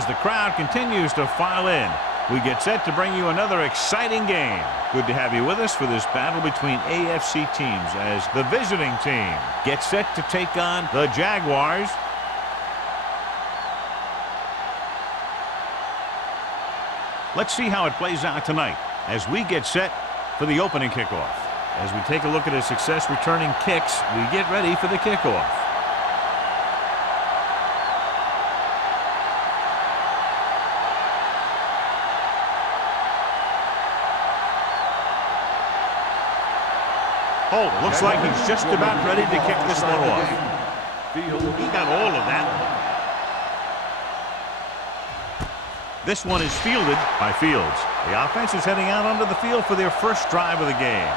as the crowd continues to file in. We get set to bring you another exciting game. Good to have you with us for this battle between AFC teams as the visiting team gets set to take on the Jaguars. Let's see how it plays out tonight as we get set for the opening kickoff. As we take a look at his success returning kicks, we get ready for the kickoff. Oh, looks like he's just about ready to kick this one off. He got all of that. This one is fielded by Fields. The offense is heading out onto the field for their first drive of the game.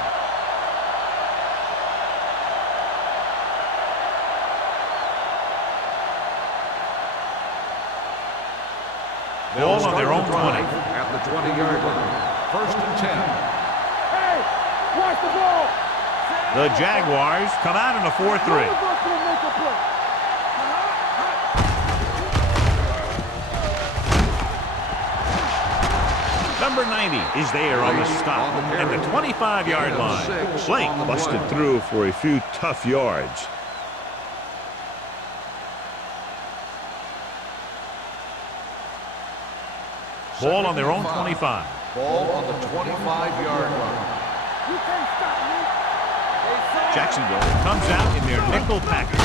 Ball on their own 20. At the 20-yard line. 1st and 10. Hey, watch the ball. The Jaguars come out in a 4-3. Number 90 is there on the stop at the 25-yard line. Blake busted through for a few tough yards. Ball on their own 25. Ball on the 25-yard line. You can't stop me. Jacksonville comes out in their nickel package.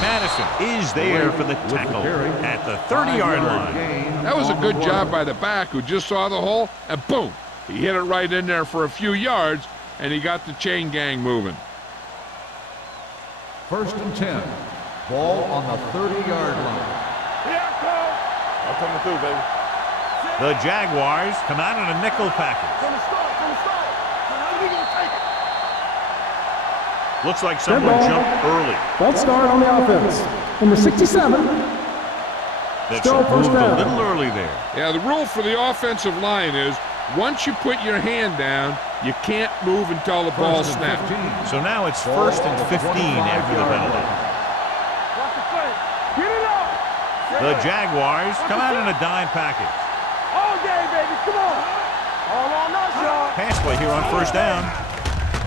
Madison is there for the tackle at the 30-yard line. That was a good job by the back who just saw the hole, and boom, he hit it right in there for a few yards, and he got the chain gang moving. 1st and 10. Ball on the 30-yard line. Here I come. I'm coming through, baby. The Jaguars come out in a nickel package. From the start. We gonna take it. Looks like someone jumped early. False start on the offense. Number 67. That Still moved first a down. little early there. Yeah, the rule for the offensive line is once you put your hand down, you can't move until the ball 1st and snaps. 15. So now it's 1st and 15 after the penalty. Watch the play. Get it up. The Jaguars come out in a dime package. All day, baby. Come on. All on us, y'all. Pass play here on 1st down.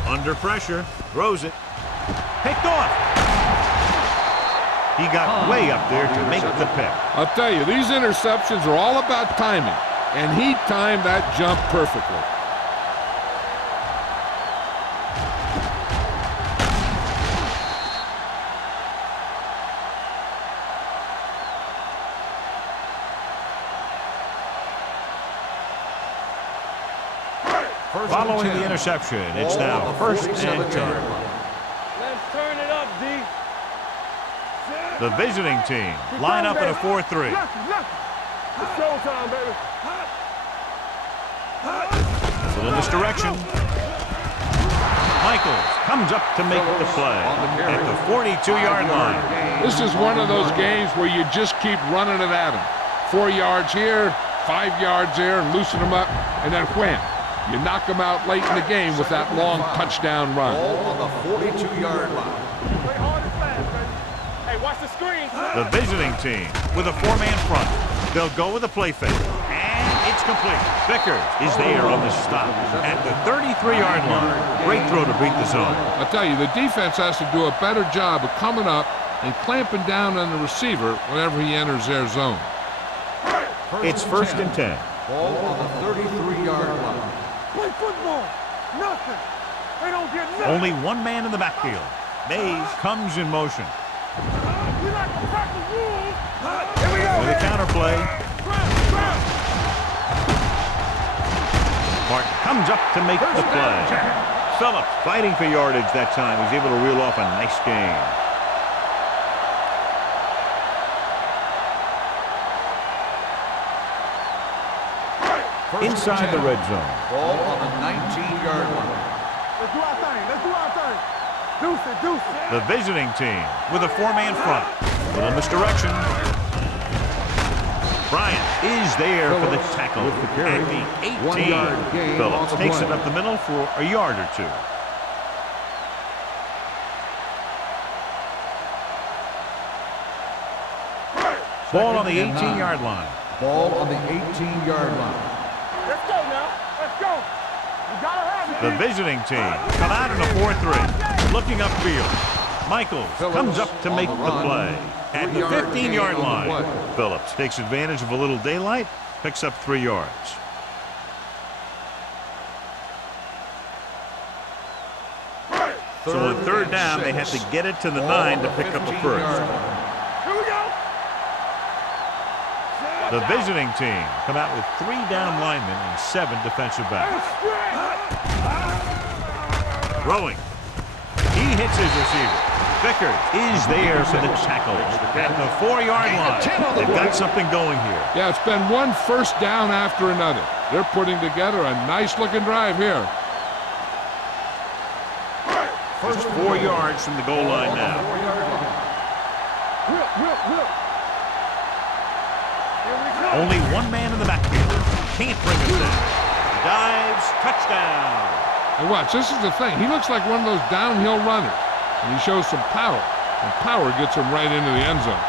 Under pressure. Throws it. Picked off. He got way up there to make the pick. I'll tell you, these interceptions are all about timing, and he timed that jump perfectly. Following the interception, it's now 1st and 10. Let's turn it up, D. The visiting team line up in a 4-3. It's showtime, baby. A little misdirection. Michaels comes up to make the play at the 42-yard line. This is one of those games where you just keep running it at him. 4 yards here, 5 yards there, and loosen them up, and then wham. You knock them out late in the game with that long touchdown run. Ball on the 42-yard line. Play hard and fast, baby. Hey, watch the screen. The visiting team with a 4-man front. They'll go with a play fake. And it's complete. Vickers is there on the stop at the 33-yard line. Great throw to beat the zone. I tell you, the defense has to do a better job of coming up and clamping down on the receiver whenever he enters their zone. It's 1st and 10. Ball on the 33-yard line. Play football. Nothing. They don't get nothing. Only one man in the backfield. Mays comes in motion. You like to practice rules. Here we go. With a counterplay. Martin comes up to make the play. Phillips fighting for yardage that time. He's able to reel off a nice gain. Inside the red zone. Ball on the 19-yard line. Let's do our thing. Deuce it. The visiting team with a 4-man front. Little misdirection. Bryant is there for the tackle at the 18. 1-yard gain Phillips on the takes play. it up the middle for a yard or two. Ball on the 18-yard line. Ball on the 18-yard line. Let's go now. Let's go. You gotta have it. The visiting team come out in a 4-3. Looking upfield. Michaels comes up to make the play. At the 15-yard line, Phillips takes advantage of a little daylight, picks up 3 yards. So on 3rd down, they had to get it to the 9 to pick up the first. Here we go. The visiting team come out with 3 down linemen and 7 defensive backs. Throwing. He hits his receiver. Vickers is there for the tackle at the 4-yard line. They've got something going here. Yeah, it's been one first down after another. They're putting together a nice-looking drive here. Just 4 yards from the goal line now. Only one man in the backfield. Can't bring him down. Dives, touchdown. And watch, this is the thing. He looks like one of those downhill runners. And he shows some power. And power gets him right into the end zone.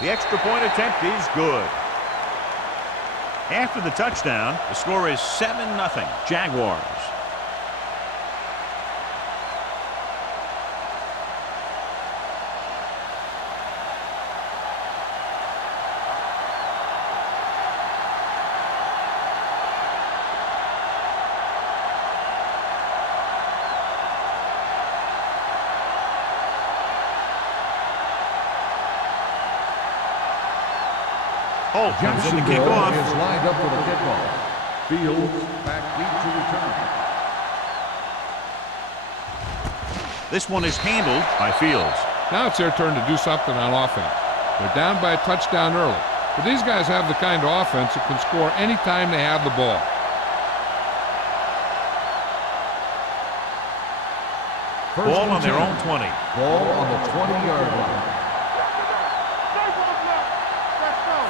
The extra point attempt is good. After the touchdown, the score is 7-0 Jaguars. Holt comes in to kick off. Is lined up for the kickoff. Fields back deep to return. This one is handled by Fields. Now it's their turn to do something on offense. They're down by a touchdown early. But these guys have the kind of offense that can score anytime they have the ball. Ball on their own 20. Ball on the 20-yard line.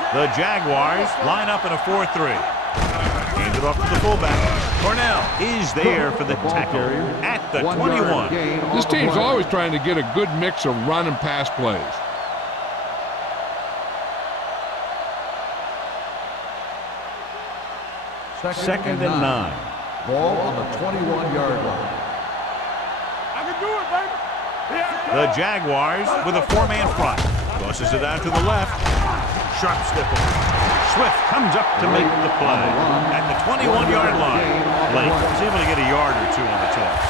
The Jaguars line up in a 4-3. Hands it off to the fullback. Cornell is there for the tackle at the 21. This team's always trying to get a good mix of run and pass plays. Second and 9. Ball on the 21-yard line. I can do it, baby. The Jaguars with a 4-man front. Tosses it out to the left. Sharp stipple. Swift comes up to make the play at the 21-yard line. Blake was able to get a yard or two on the toss.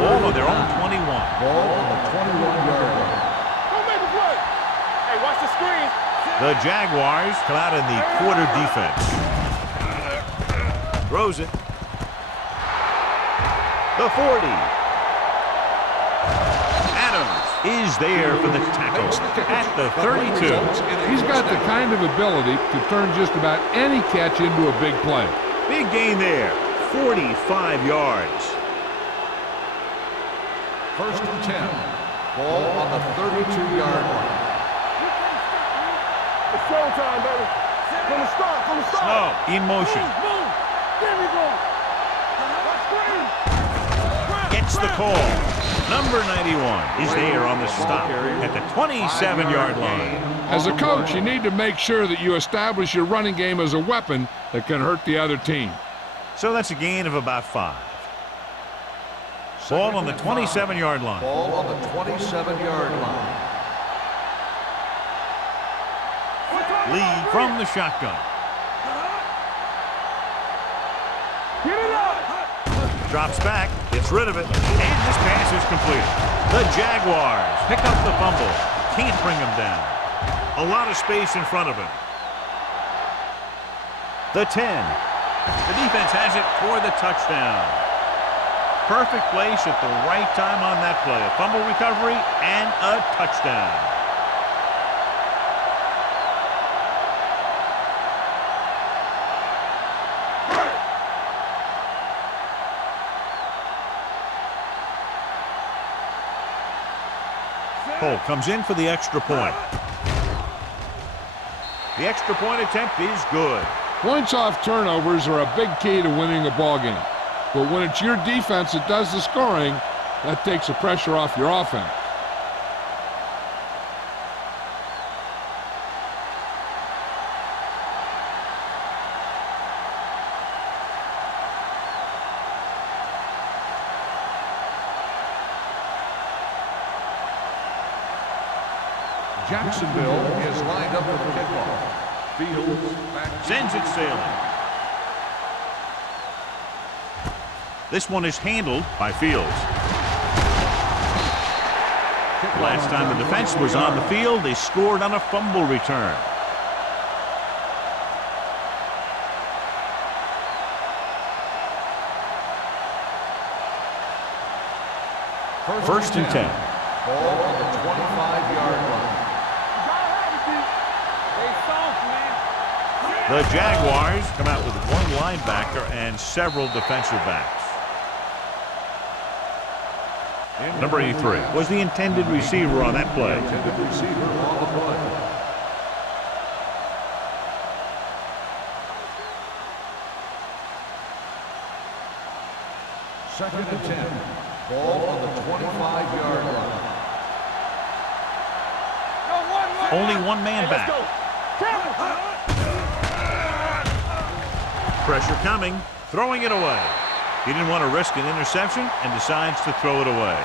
Ball on their own 21. Ball on the 21-yard line. Don't make a play. Hey, watch the screen. The Jaguars come out in the quarter defense. Throws it. The 40. Is there for the tackle at the 32. He's got the kind of ability to turn just about any catch into a big play. Big gain there, 45 yards. First and 10. Ball on the 32-yard line. It's showtime, baby. From the start, from the start. Snow in motion. Move. There we go. Gets the call. Number 91 is there on the stop at the 27-yard line. As a coach, you need to make sure that you establish your running game as a weapon that can hurt the other team. So that's a gain of about 5. Ball on the 27-yard line. Ball on the 27-yard line. Lee from the shotgun. Get it up. Drops back, gets rid of it, and this pass is completed. The Jaguars pick up the fumble. Can't bring him down. A lot of space in front of him. The 10. The defense has it for the touchdown. Perfect place at the right time on that play. A fumble recovery and a touchdown. Cole comes in for the extra point. The extra point attempt is good. Points off turnovers are a big key to winning a ball game. But when it's your defense that does the scoring, that takes the pressure off your offense. Jacksonville is lined up for the kickoff. Fields Sends it sailing. This one is handled by Fields. Last time the defense was on the field, they scored on a fumble return. First and 10. Ball on the 25-yard line. The Jaguars come out with one linebacker and several defensive backs. Number 83 was the intended receiver on that play. Intended receiver on the play. Second and 10. Ball on the 25-yard line. Only one man back. Pressure coming, throwing it away. He didn't want to risk an interception and decides to throw it away.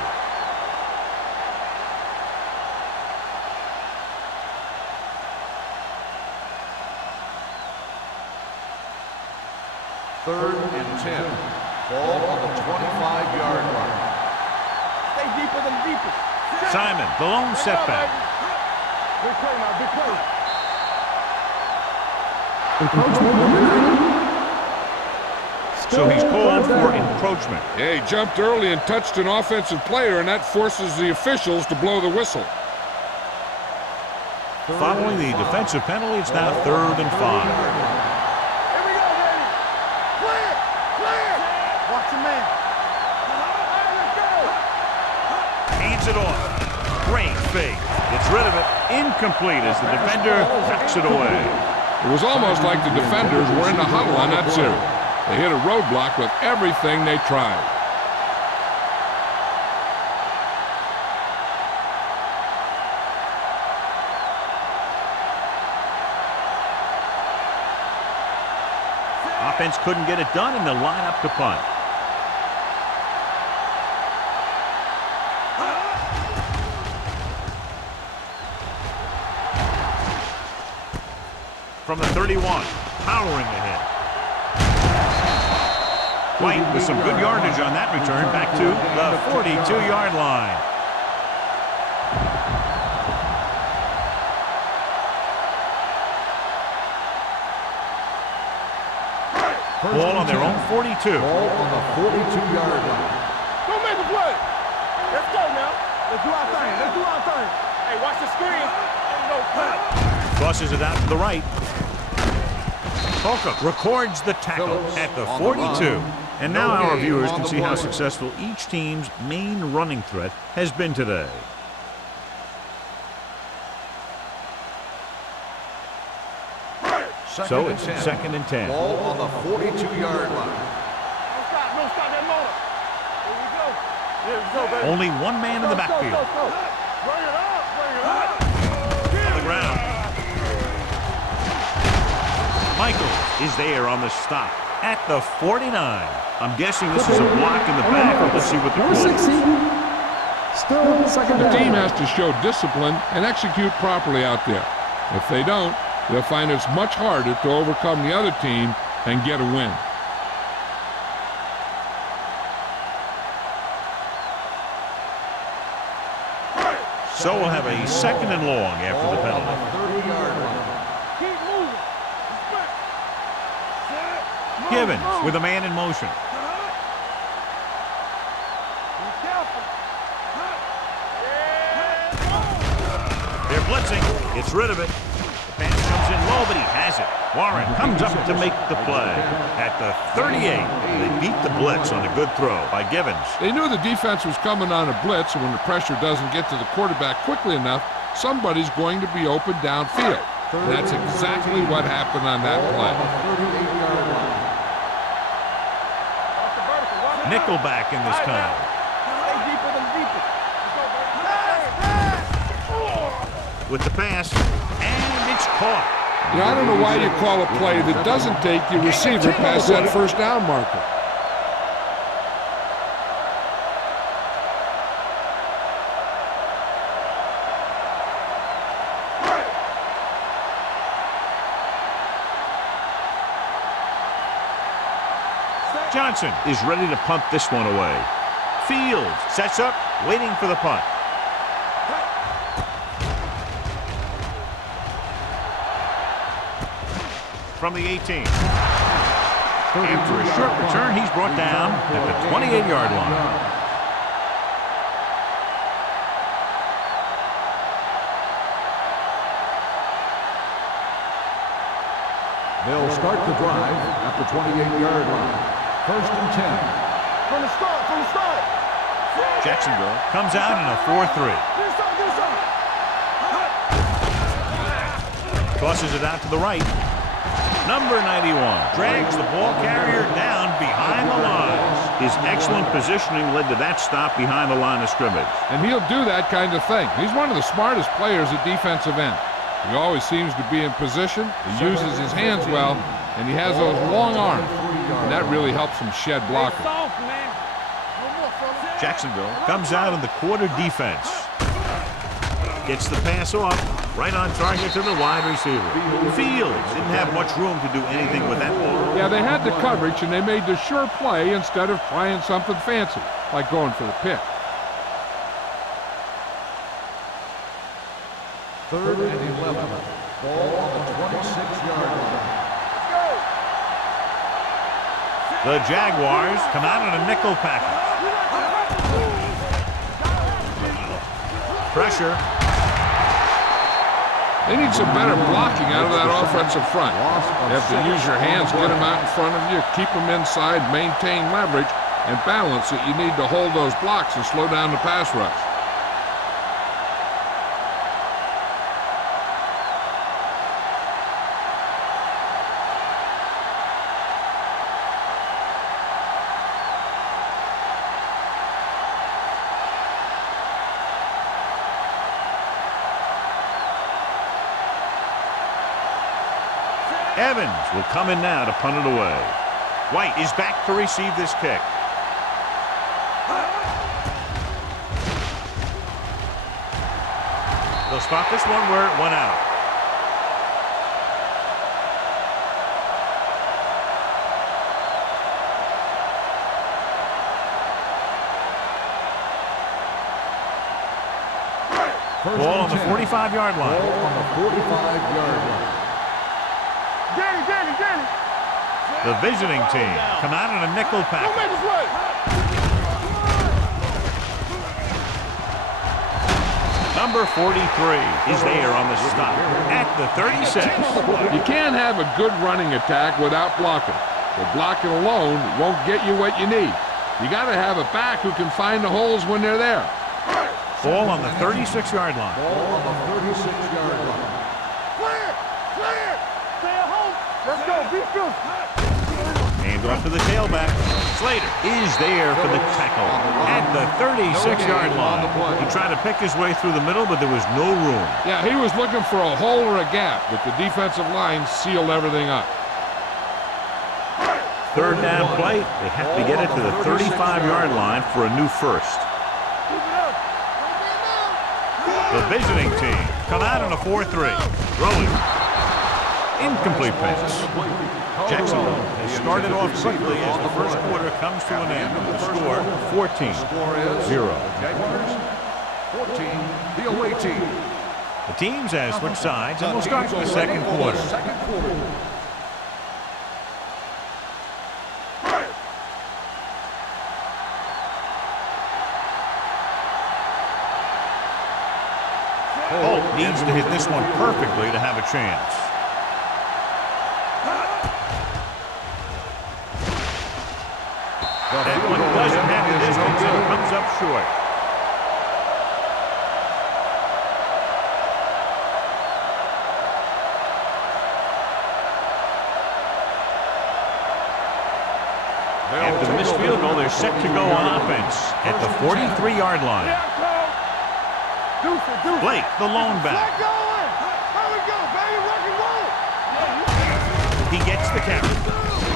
Third and 10. Ball on the 25-yard line. Stay deeper than deepest. Simon, the lone setback. Big play now, big play. So he's called for encroachment. Yeah, he jumped early and touched an offensive player, and that forces the officials to blow the whistle. Following the defensive penalty, it's now 3rd and 5. Here we go, baby. Clear, clear. Watch your man. Let's go. Hands it off. Great fake. Gets rid of it. Incomplete as the defender backs it away. It was almost like the defenders were in the huddle on that series. They hit a roadblock with everything they tried. Offense couldn't get it done, and they'll line up to punt. From the 31, powering ahead. White with some good yardage on that return, back to the 42-yard line. Ball on their own 42. Ball on the 42-yard line. Go make the play. Let's go now. Let's do our thing. Let's do our thing. Hey, watch the screen. Ain't no play. Tosses it out to the right. Holcomb records the tackle at the 42. And now our viewers can see how successful each team's main running threat has been today. So it's 2nd and 10. Ball on the 42-yard line. No stop that motor. Here we go. Here we go, baby. Only one man in the backfield. Go. Bring it up, bring it up. On the ground. Michaels is there on the stop at the 49. I'm guessing this is a block in the back. Let's see what the Number call 60. is. Still second The down. team has to show discipline and execute properly out there. If they don't, they'll find it's much harder to overcome the other team and get a win. So we'll have a 2nd and long after the penalty. 30-yard line. Keep moving. Respect. Set. Move, Givens move. with a man in motion. Be careful. They're blitzing. Gets rid of it. The pass comes in low, but he has it. Warren comes up to make the play. At the 38, they beat the blitz on a good throw by Givens. They knew the defense was coming on a blitz, and when the pressure doesn't get to the quarterback quickly enough, somebody's going to be open downfield. And that's exactly what happened on that play. 38-yard line. Watch the vertical. Watch the Nickel back in this time. Stay deeper than deeper. With the pass, and it's caught. You know, I don't know why you call a play that doesn't take your receiver past that first down marker. Johnson is ready to punt this one away. Fields sets up, waiting for the punt. From the 18. After a short return, he's brought down at the 28-yard line. They'll start the drive at the 28-yard line. 1st and 10. From the start. Jacksonville comes out in a 4-3. Get inside. Tosses it out to the right. Number 91 drags the ball carrier down behind the lines. His excellent positioning led to that stop behind the line of scrimmage. And he'll do that kind of thing. He's one of the smartest players at defensive end. He always seems to be in position. He uses his hands well, and he has those long arms. And that really helps him shed blockers. Soft, man. No more, fellas. Jacksonville comes out in the quarter defense. Gets the pass off. Right on target to the wide receiver. Fields didn't have much room to do anything with that ball. Yeah, they had the coverage, and they made the sure play instead of trying something fancy, like going for the pick. 3rd and 11. Ball on the 26-yard line. The Jaguars come out in a nickel package. Pressure. They need some better blocking out of that offensive front. You have to use your hands, get them out in front of you, keep them inside, maintain leverage, and balance it. You need to hold those blocks and slow down the pass rush. Evans will come in now to punt it away. White is back to receive this kick. They'll spot this one where it went out. Ball on the 45-yard line. Ball on the 45-yard line. Danny. The visiting team come out in a nickel Don't package. make us play. Number 43 is there on the stop at the 36. You can't have a good running attack without blocking. But blocking alone won't get you what you need. You got to have a back who can find the holes when they're there. Ball on the 36-yard line. Ball on the 36-yard line. Clear. Stay at home. Let's go. Be good. Hand off to the tailback. Slater is there for the tackle at the 36-yard line. He tried to pick his way through the middle, but there was no room. Yeah, he was looking for a hole or a gap, but the defensive line sealed everything up. Third down play. They have to get it to the 35-yard line for a new first. The visiting team come out in a 4-3. Throwing. Incomplete pass. Jacksonville has started off quickly as the first quarter comes to an end. The score 14-0. 14, the away team. The teams have switched sides, and we'll start the second quarter. Holt needs to hit this one perfectly to have a chance. That one doesn't have the distance and comes up short. After the missed field goal, they're set to go on offense at the 43-yard line. Blake, the lone back. He gets the carry.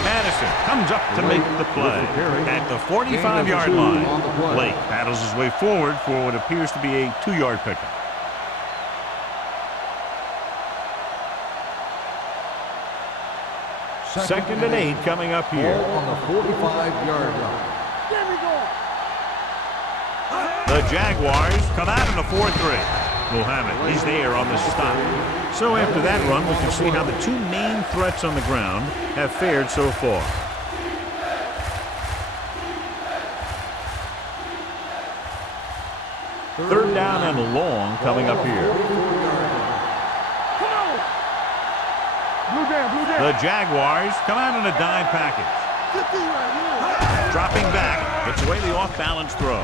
Madison comes up to make the play at the 45-yard line. Blake paddles his way forward for what appears to be a 2-yard pickup. Second and 8 coming up here. On the 45-yard line. The Jaguars come out in the 4-3. Muhammad is there on the stop. So after that run, we can see how the two main threats on the ground have fared so far. Third down and long coming up here. The Jaguars come out in a dime package. Dropping back, gets away the off-balance throw.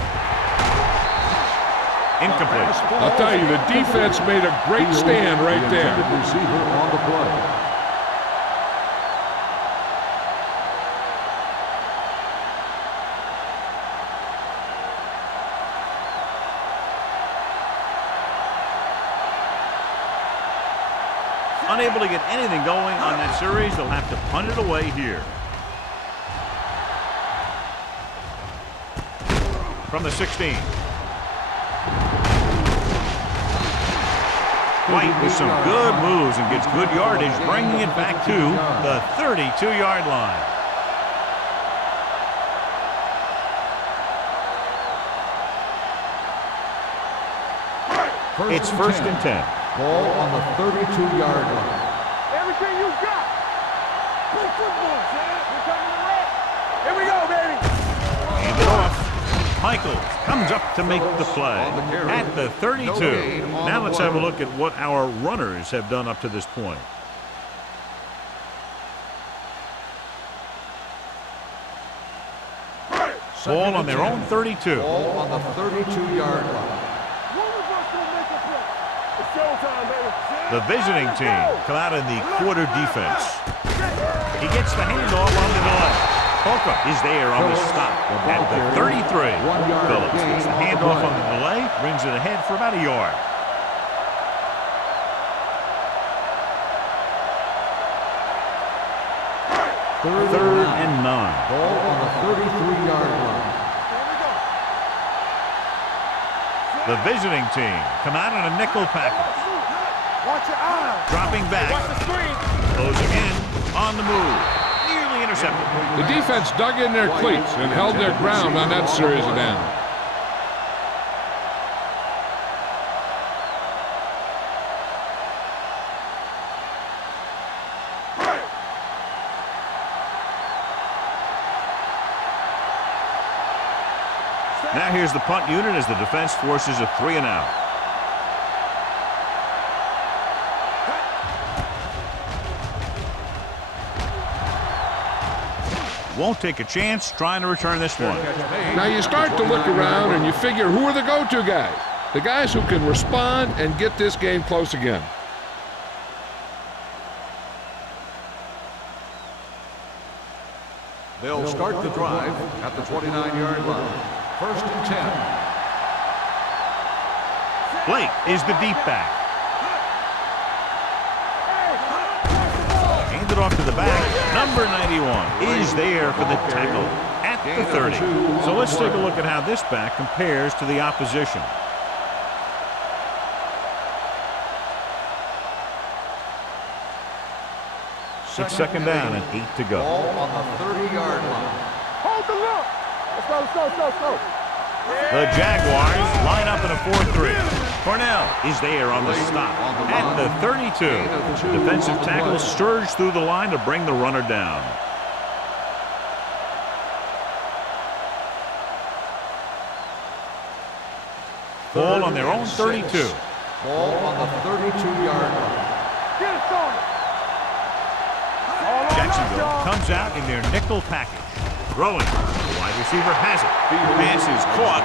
Incomplete. I'll tell you, the defense made a great stand right there. Receiver on the play. Unable to get anything going on that series, they'll have to punt it away here. From the 16. White with some good moves and gets good yardage, bringing it back to the 32-yard line. It's first and 10. Ball on the 32-yard line. Everything you got. Play football, Chad. We're coming to rap. Here we go, baby. Hand it off. Michaels comes up to make the play at the 32. Now let's have a look at what our runners have done up to this point. Ball on their own 32. Ball on the 32-yard line. The visiting team come out in the quarter defense. He gets the handoff on the delay. Holcomb is there on the stop at the 33. Phillips gets the handoff on the delay, brings it ahead for about a yard. Third and 9. Ball on the 33-yard line. The visiting team come out in a nickel package. Watch your eyes. Dropping back. Watch the screen. Closing in on the move. Nearly intercepted. The defense dug in their cleats and held their ground on that series of downs. Now here's the punt unit as the defense forces a 3 and out. Won't take a chance trying to return this one. Now you start to look around and you figure, who are the go-to guys? The guys who can respond and get this game close again. They'll start the drive at the 29-yard line. First and 10. Blake is the deep back. Hand it off to the back. Number 91 is there for the tackle at the 30. So let's take a look at how this back compares to the opposition. It's second down and 8 to go. Ball on the 30-yard line. Hold the look. Let's go, let's go, let's go, let's go. The Jaguars line up in a 4-3. Cornell is there on the stop at the 32. Defensive tackle surged through the line to bring the runner down. Ball on their own 32. Ball on the 32-yard line. Get it on it. Jacksonville comes out in their nickel package. Throwing. The wide receiver has it. The pass is caught,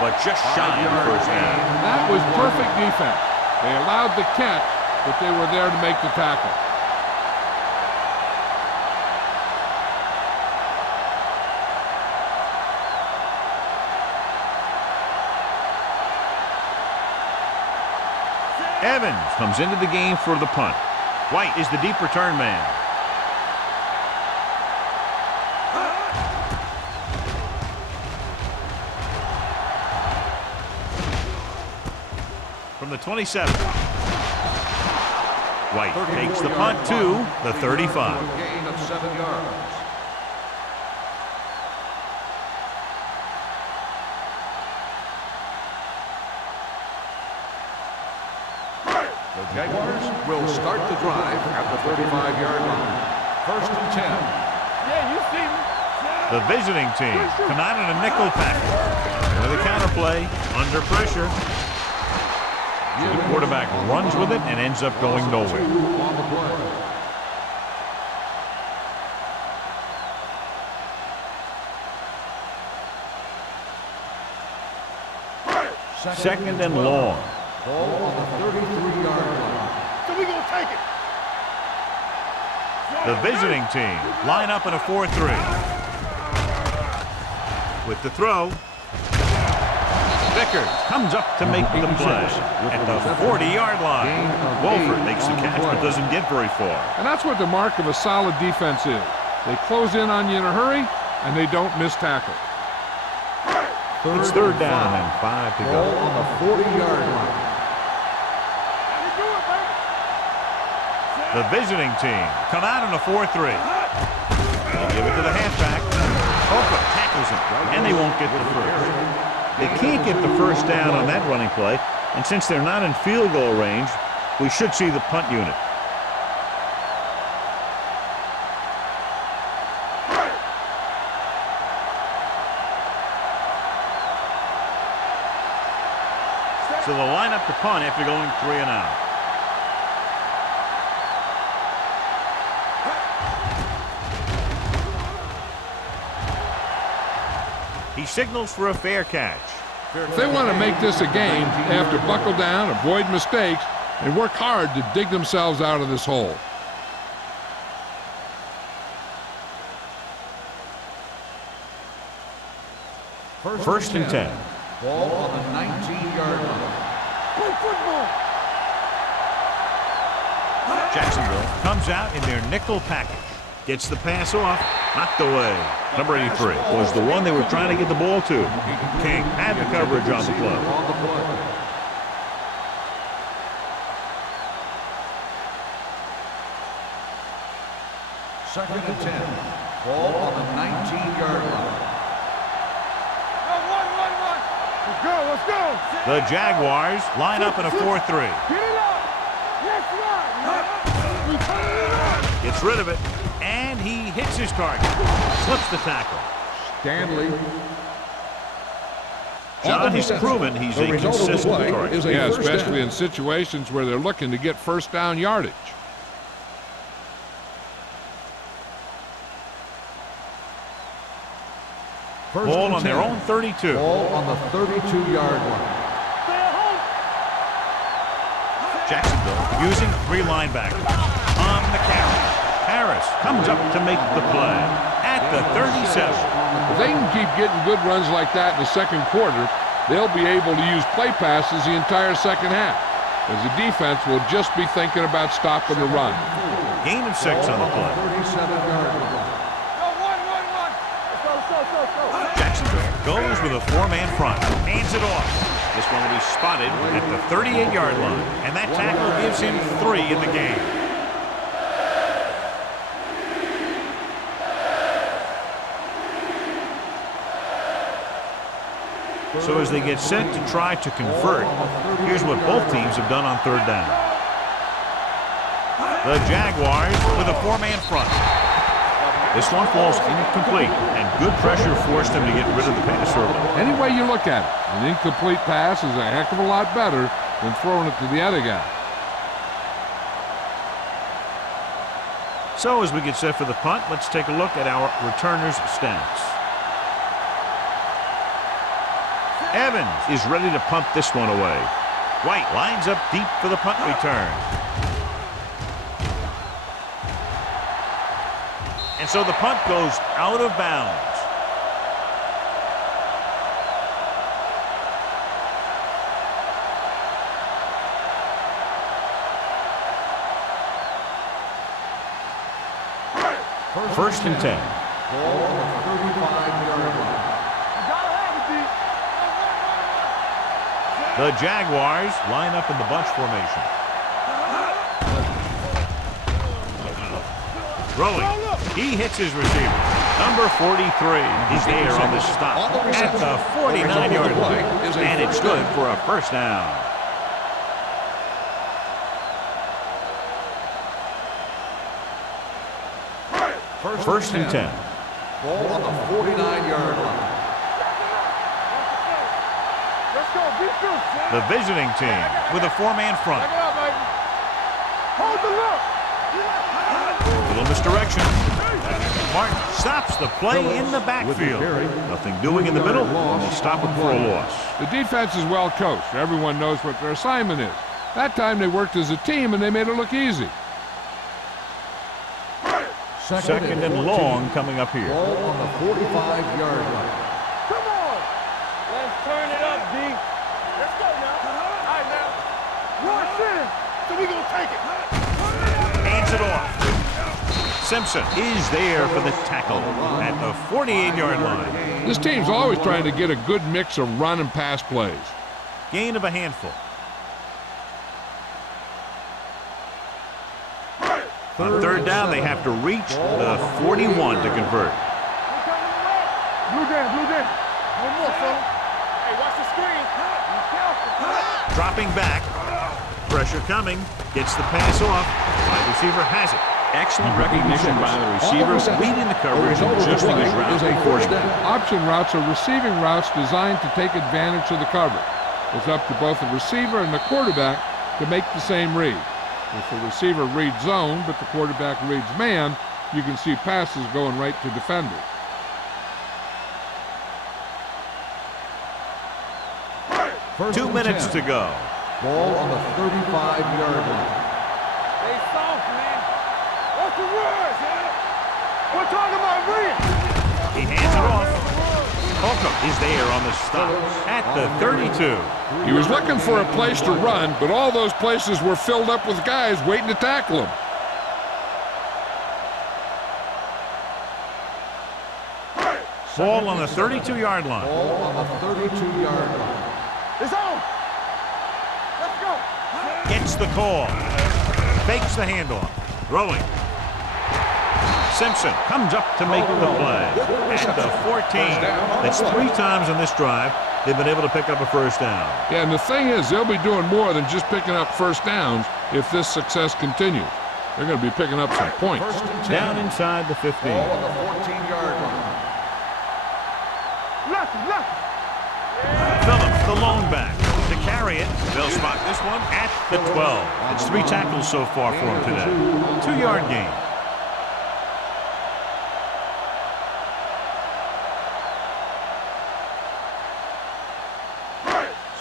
but just shy of the first down. That was perfect defense. They allowed the catch, but they were there to make the tackle. Evans comes into the game for the punt. White is the deep return man. From the 27. White takes the punt to the 35. Gain of 7 yards. The Jaguars will start the drive at the 35-yard line. First and 10. Yeah, you see me. The visiting team come out in a nickel package. With a counterplay, under pressure. So the quarterback runs with it and ends up going nowhere. On the play. Second and long. Ball on the 33-yard line. So we gonna take it. The visiting team line up in a 4-3. With the throw. Vickers comes up to make the play at the 40-yard line. Wolford makes the catch but doesn't get very far. And that's what the mark of a solid defense is. They close in on you in a hurry, and they don't miss tackle. It's third down and 5 to Ball go. on the 40-yard line. The visiting team come out in a 4-3. They give it to the halfback. Hofer tackles him, and they won't get the first. They can't get the first down on that running play, and since they're not in field goal range, we should see the punt unit. So they'll line up to punt after going 3 and out. He signals for a fair catch. If they want to make this a game, they have to buckle down, avoid mistakes, and work hard to dig themselves out of this hole. First and 10. Ball on the 19-yard line. Play football. Jacksonville comes out in their nickel package. Gets the pass off, knocked away. Number 83 was the one they were trying to get the ball to. King had the coverage on the play. On the play. Second and 10. Ball on the 19-yard line. Let's go, let's go. The Jaguars line up in a 4-3. Get it up. Yes, right. We turn it up. Gets rid of it, and he hits his target. Slips the tackle. Stanley. John has proven he's a consistent target. Yeah, especially in situations where they're looking to get first down yardage. Ball on their own 32. Ball on the 32-yard line. Jacksonville using 3 linebackers. On the carry. Harris comes up to make the play at the 37. If they can keep getting good runs like that in the second quarter, they'll be able to use play passes the entire second half, as the defense will just be thinking about stopping the run. Gain of 6 on the play. 37-yard line. Jacksonville goes with a 4-man front. Hands it off. This one will be spotted at the 38-yard line, and that tackle gives him 3 in the game. So as they get set to try to convert, here's what both teams have done on third down. The Jaguars with a four-man front. This one falls incomplete, and good pressure forced him to get rid of the pass early. Any way you look at it, an incomplete pass is a heck of a lot better than throwing it to the other guy. So as we get set for the punt, let's take a look at our returners' stats. Evans is ready to punt this one away. White lines up deep for the punt return. And so the punt goes out of bounds. First and 10. Ball on the 35-yard line. The Jaguars line up in the bunch formation. Rolling. He hits his receiver. Number 43. He's there on the stop at the 49-yard line. And it's good for a first down. First and 10. Ball on the 49-yard line. The visiting team with a four-man front. Hold the look. Little misdirection. Martin stops the play in the backfield. Nothing doing in the middle, and they stop it for a loss. The defense is well coached. Everyone knows what their assignment is. That time they worked as a team and they made it look easy. Second and long coming up here. Ball on the 45-yard line. Come on. Let's turn it up, D. Let's go now. All right, now. Rush in. So we going to take it. Hands it off. Simpson is there for the tackle at the 48-yard line. This team's always trying to get a good mix of run and pass plays. Gain of a handful. On third down, they have to reach the 41 to convert. Blue down, blue down. One more, fella. Hey, watch the screen. Be careful. Dropping back. Pressure coming. Gets the pass off. Wide receiver has it. Excellent recognition by the receivers, leading the coverage and adjusting his route accordingly. Option routes are receiving routes designed to take advantage of the coverage. It's up to both the receiver and the quarterback to make the same read. If the receiver reads zone, but the quarterback reads man, you can see passes going right to defenders. First 2 minutes to go. Ball on the 35-yard line. Stay soft, man. What's the words, man? We're talking about real. He hands it off. Holcomb is there on the stop at the 32. He was looking for a place to run, but all those places were filled up with guys waiting to tackle him. Ball on the 32-yard line. Ball on the 32-yard line. It's on. Let's go. Gets the call. Fakes the handoff. Throwing. Simpson comes up to make the play at the 14. That's 3 times on this drive they've been able to pick up a first down. Yeah, and the thing is, they'll be doing more than just picking up first downs if this success continues. They're going to be picking up some points. Down inside the 15. Ball on the 14-yard line. Left. Phillips, the lone back, to carry it. They'll spot this one at the 12. It's 3 tackles so far for him today. 2-yard gain.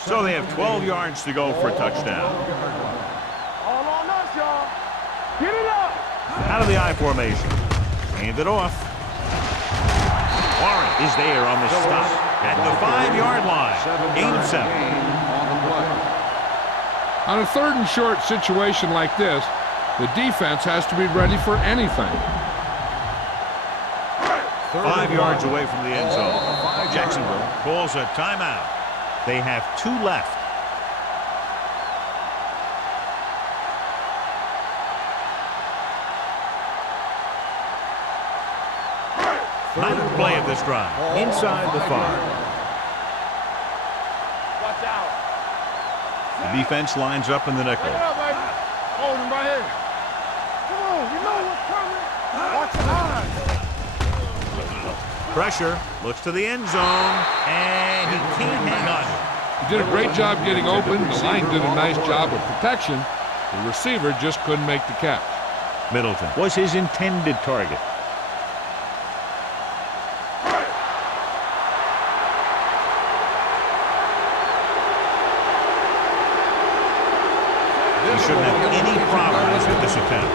So they have 12 yards to go for a touchdown. All on us, y'all. Get it up. Out of the I formation. Hand it off. Warren is there on the stop at the 5-yard line. Gain of 7. On a third and short situation like this, the defense has to be ready for anything. 5 yards away from the end zone. Jacksonville calls a timeout. They have 2 left. Ninth play of this drive. Inside the 5. Defense lines up in the nickel. Pick it up, baby. Hold him right here. Come on, you know what's coming. Watch your eyes. Pressure, looks to the end zone, and he can't hang on. He did a great job getting open. The line did a nice job of protection. The receiver just couldn't make the catch. Middleton was his intended target. He shouldn't have any problems with this attempt.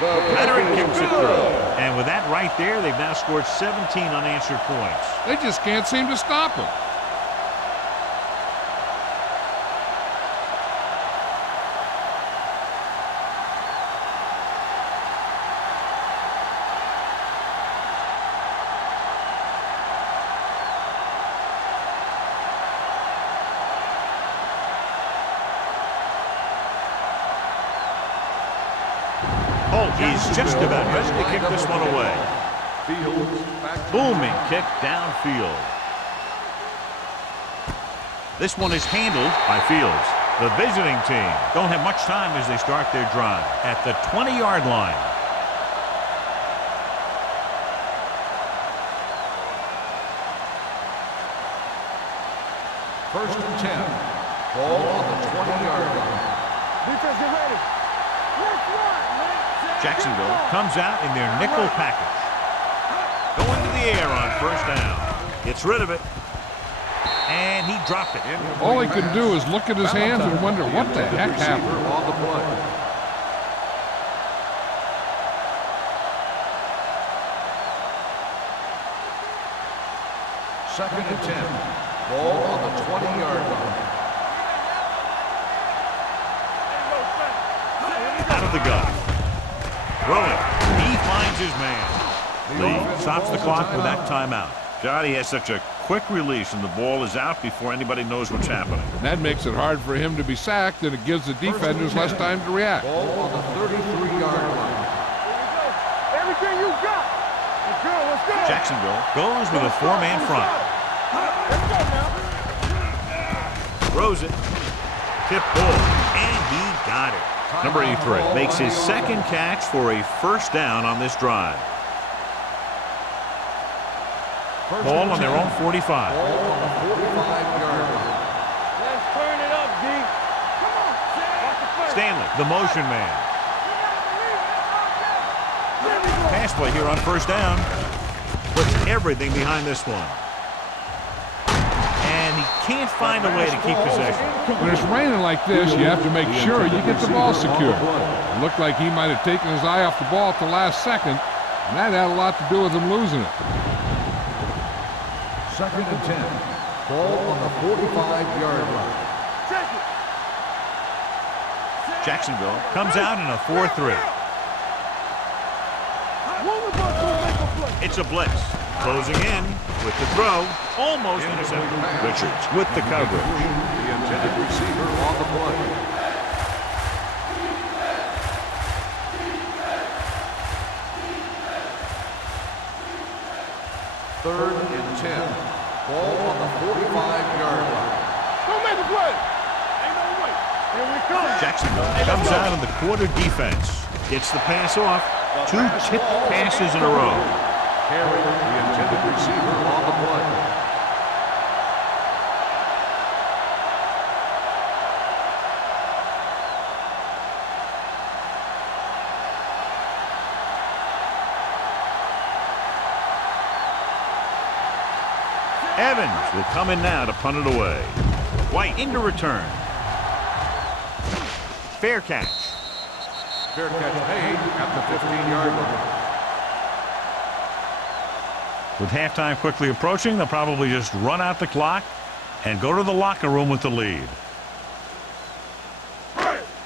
Veteran kicks it through. And with that right there, they've now scored 17 unanswered points. They just can't seem to stop him. He's just about ready to kick this one away. Booming kick downfield. This one is handled by Fields. The visiting team don't have much time as they start their drive at the 20-yard line. First and 10. Ball on the 20-yard line. Defense, get ready. Let's run, man. Jacksonville comes out in their nickel package. Going to the air on first down. Gets rid of it. And he dropped it. All he can do is look at his hands and wonder what the heck happened. On the play. Second and 10. Ball on the 20-yard line. Out of the gun. Throwing. He finds his man. Lee stops the clock with that timeout. Johnny has such a quick release and the ball is out before anybody knows what's happening. That makes it hard for him to be sacked, and it gives the defenders less time to react. Ball on the 33-yard line. Everything you got. Let's go, let's go. Jacksonville goes with a four-man front. Let's go now. Throws it. Tip ball. And he got it. Number 83 makes his second catch for a first down on this drive. Ball on their own 45. Ball on the 45-yard line. Let's turn it up, D. Come on. Watch the play. Stanley, the motion man. Pass play here on first down. Puts everything behind this one. And he can't find a way to keep possession. When it's raining like this, you have to make sure you get the ball secure. It looked like he might have taken his eye off the ball at the last second, and that had a lot to do with him losing it. Second and 10. Ball on the 45-yard line. Jacksonville comes out in a 4-3. It's a blitz. Closing in with the throw. Almost intercepted. Richards with the coverage. The intended receiver on the play. Third and 10. Ball on the 45-yard line. Don't make the play. Ain't no way. Here we come. Jacksonville comes out in the quarter defense. Gets the pass off. Two tipped passes in a row. Carry, the intended receiver on the play. Evans will come in now to punt it away. White into return. Fair catch. Fair catch made at the 15-yard line. With halftime quickly approaching, they'll probably just run out the clock and go to the locker room with the lead.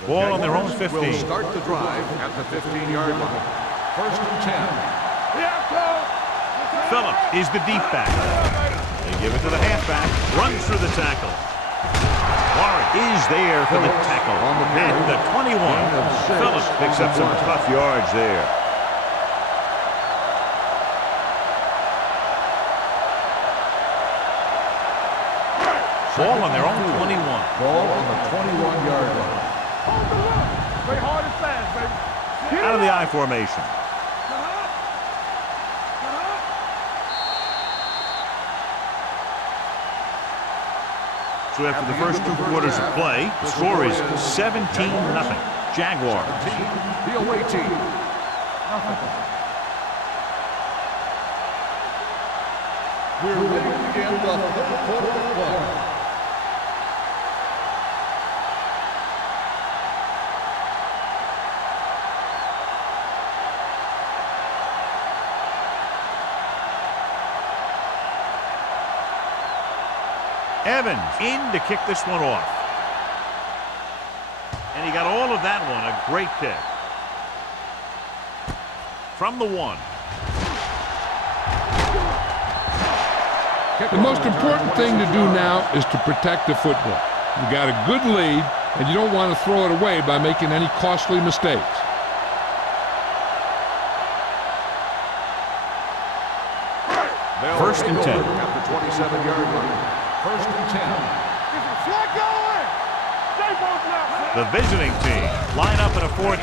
Ball on their own 15. Will start the drive at the 15-yard line. First and 10. Phillips is the deep back. They give it to the halfback. Runs through the tackle. Warren is there for the tackle at the 21. Phillips picks up some tough yards there. Ball on their own 21. Ball on the 21-yard line. Play hard and fast, baby. Out of the I formation. So after the first 2 quarters of play, the score is 17-0. Jaguars. The away team. We're ready to begin the third quarter of play. Evans in to kick this one off. And he got all of that one. A great kick. From the 1. The most important thing to do now is to protect the football. You got a good lead, and you don't want to throw it away by making any costly mistakes. First and 10. At the 27-yard line. First and 10. Flag going. Stay both now. The visiting team line up in a 4-3.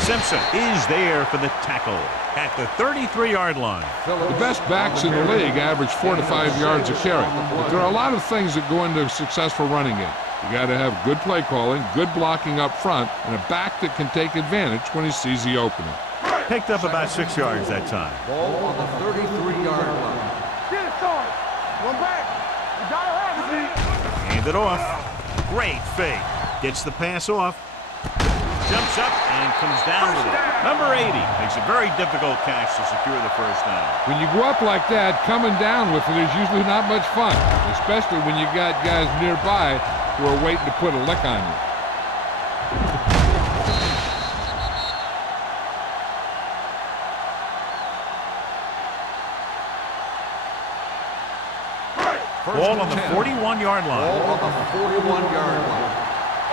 Simpson is there for the tackle at the 33-yard line. The best backs in the league average 4 to 5 yards a carry. But there are a lot of things that go into a successful running game. You got to have good play calling, good blocking up front, and a back that can take advantage when he sees the opening. Picked up about 6 yards that time. Ball on the 33-yard line. Get it started. One back. You gotta have it. Hand it off. Great fake. Gets the pass off. Jumps up and comes down with it. Number 80 makes a very difficult catch to secure the first down. When you go up like that, coming down with it is usually not much fun, especially when you got guys nearby who are waiting to put a lick on you. Ball on the 41-yard line. Ball on the 41-yard line.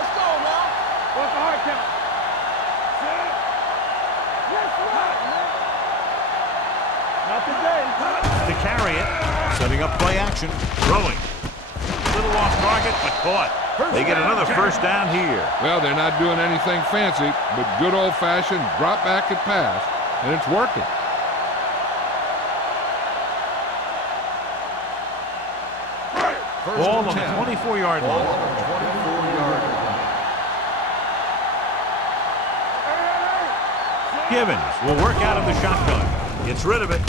Let's go, man. What's the hard count? Not today. To carry it. Setting up play action. Throwing. A little off target, but caught. They get another first down here. Well, they're not doing anything fancy, but good old-fashioned drop back and pass, and it's working. Ball on the 24-yard line. Ball on the 24-yard line. Givens will work out of the shotgun. Gets rid of it.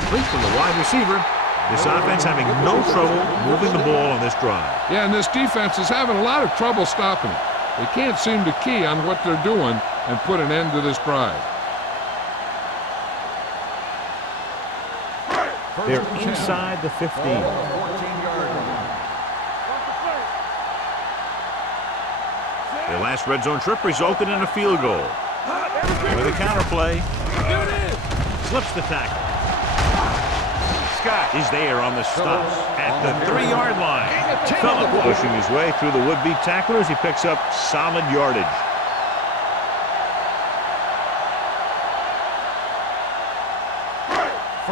Complete from the wide receiver. This offense having no trouble moving the ball on this drive. Yeah, and this defense is having a lot of trouble stopping it. They can't seem to key on what they're doing and put an end to this drive. They're inside the 15. 14-yard line. Their last red zone trip resulted in a field goal. With a counter play. Slips the tackle. Scott is there on the stop at the 3-yard line. Phillip pushing his way through the would-be tacklers. He picks up solid yardage.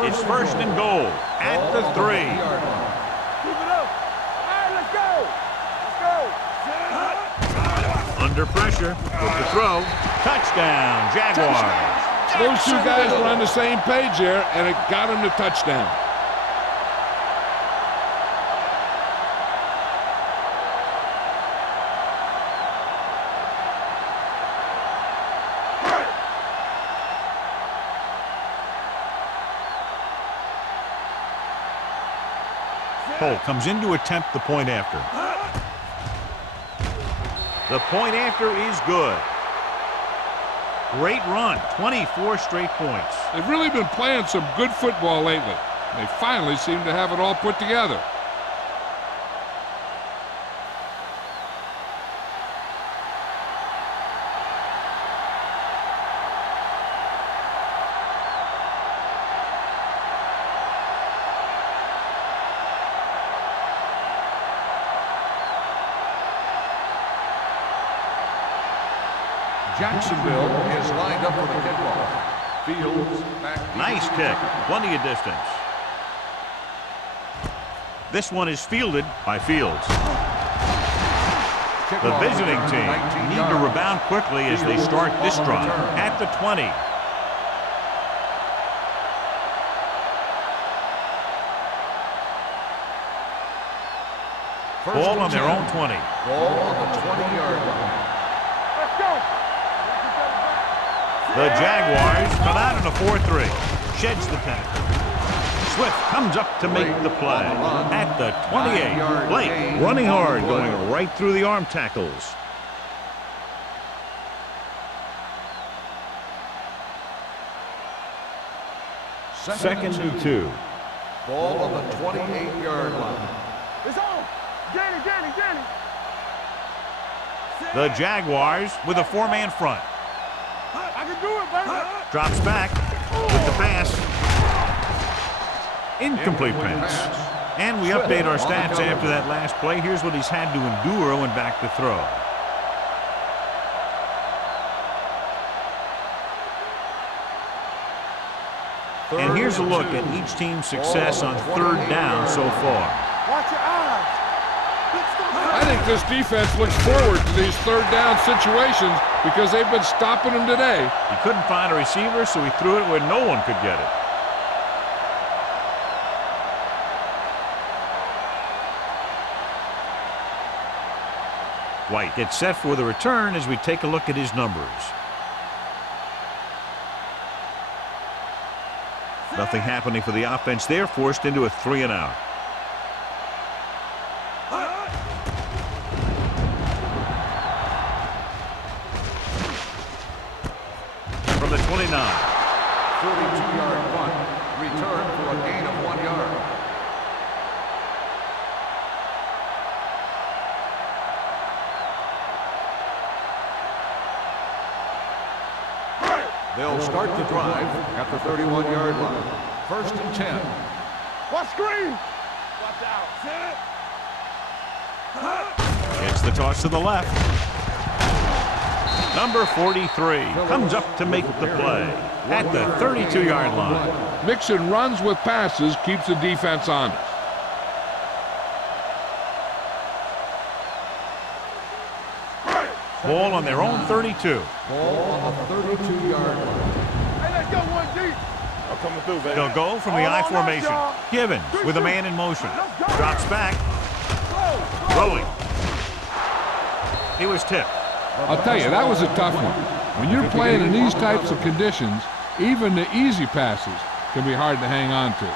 It's first and goal at the 3. Keep it up. All right, let's go. Let's go. Under pressure with the throw. Touchdown, Jaguars. Those two guys were on the same page here, and it got them the touchdown. Cole comes in to attempt the point after. The point after is good. Great run, 24 straight points. They've really been playing some good football lately. They finally seem to have it all put together. Jacksonville is lined up for the kickoff. Fields back. Nice kick, plenty of distance. This one is fielded by Fields. The kickoff visiting return, team 19 need to yards. rebound quickly as they start this drive at the 20. Ball on their own 20. Ball on the 20-yard line. Let's go. The Jaguars come out in a 4-3. Sheds the penalty. Swift comes up to make the play at the 28. Blake running hard, going right through the arm tackles. Second and 2. Ball on the 28-yard line. It's on. Get it. The Jaguars with a 4-man front. I can do it, baby. Drops back with the pass. Incomplete pass. And we update our stats after that last play. Here's what he's had to endure when back to throw. And here's a look at each team's success on third down so far. Watch your eyes. I think this defense looks forward to these third down situations because they've been stopping them today. He couldn't find a receiver, so he threw it where no one could get it. White gets set for the return as we take a look at his numbers. Nothing happening for the offense there, forced into a 3-and-out. From the 29. 42-yard punt. Return for a gain of 1 yard. They'll start the drive at the 31-yard line. First and 10. Watch screen. Watch out. It's the toss to the left. Number 43 comes up to make the play at the 32-yard line. Mixing runs with passes keeps the defense honest. Ball on their own 32. Ball on the 32-yard line. Hey, let's go one deep. I'm coming through, baby. They'll go from the I formation. Gibbons with a man in motion. Drops back. Throwing. He was tipped. I'll tell you, that was a tough one. When you're playing in these types of conditions, even the easy passes can be hard to hang on to.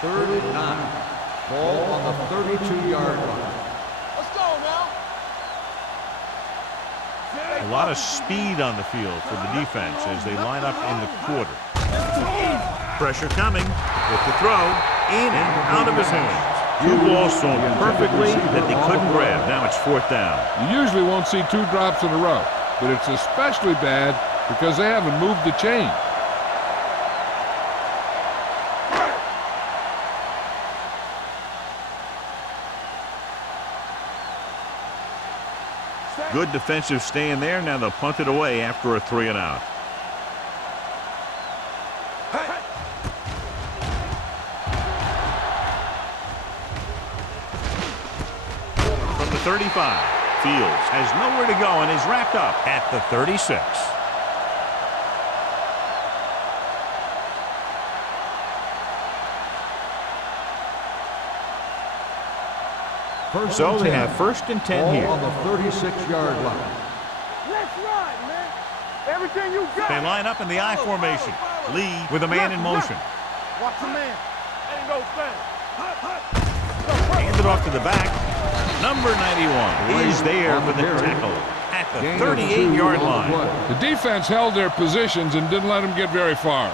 Third and 9. Ball on the 32-yard line. Let's go now. A lot of speed on the field for the defense as they line up in the quarter. Pressure coming with the throw. In and out of his hands. Two balls thrown perfectly that they couldn't grab. Now it's fourth down. You usually won't see 2 drops in a row, but it's especially bad because they haven't moved the chain. Good defensive stand there. Now they'll punt it away after a 3-and-out. From the 35, Fields has nowhere to go and is wrapped up at the 36. So they have first and 10 here. Ball on the 36-yard line. Let's ride, man. Everything you got. They line up in the I formation. Lee with a man in motion. Watch the man. Ain't no thing. Hand it off to the back. Number 91 is there for the tackle at the 38-yard line. The defense held their positions and didn't let them get very far.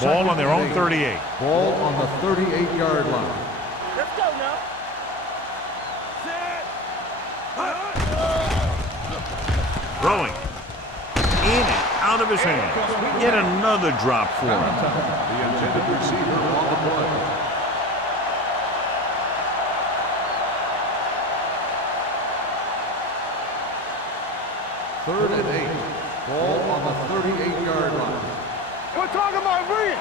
Ball on their own 38. Ball on the 38-yard line. Let's go now. Throwing. In and out of his hands. Yet another drop for him. The intended receiver on the play. Third and 8. Ball on the 38-yard line. We're talking about bringing.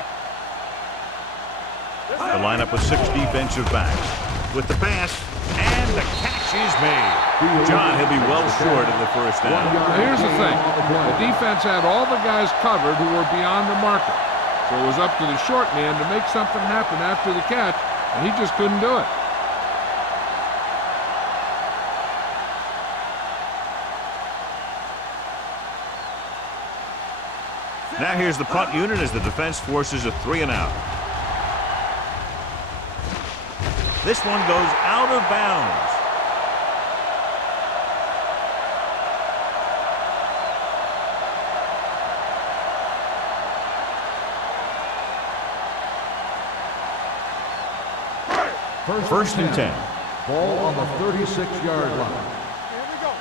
The lineup with 6 defensive backs. With the pass, and the catch is made. John, he'll be well short of the first down. Now here's the thing. The defense had all the guys covered who were beyond the marker. So it was up to the short man to make something happen after the catch, and he just couldn't do it. Now here's the punt unit as the defense forces a 3-and-out. This one goes out of bounds. First and 10. Ball on the 36-yard line. Here we go.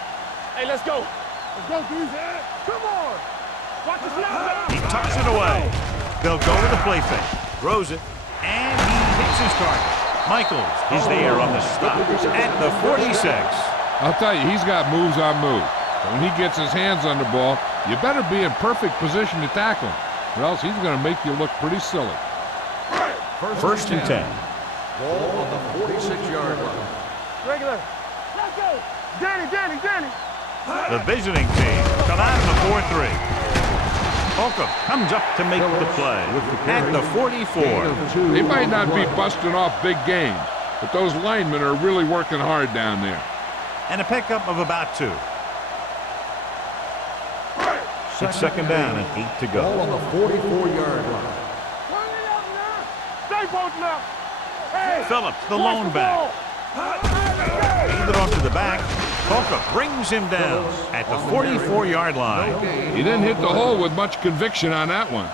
Hey, let's go. Let's go, dudes. Come on. Watch the snap. He tucks it away. They'll go with the play fake. Throws it, and he hits his target. Michaels is there on the stop at the 46. I'll tell you, he's got moves on moves. But when he gets his hands on the ball, you better be in perfect position to tackle him, or else he's going to make you look pretty silly. First and 10. Ball on the 46-yard line. Regular. Let's go. Danny. The visiting team come out in the 4-3. Holcomb comes up to make the play at the 44. They might not be busting off big games, but those linemen are really working hard down there. And a pickup of about 2. It's second down and 8 to Ball on go. the 44-yard line. Stay posting up. Hey. Phillips, the lone back. Hand it off to the back. Holcomb brings him down at the 44-yard line. He didn't hit the hole with much conviction on that one.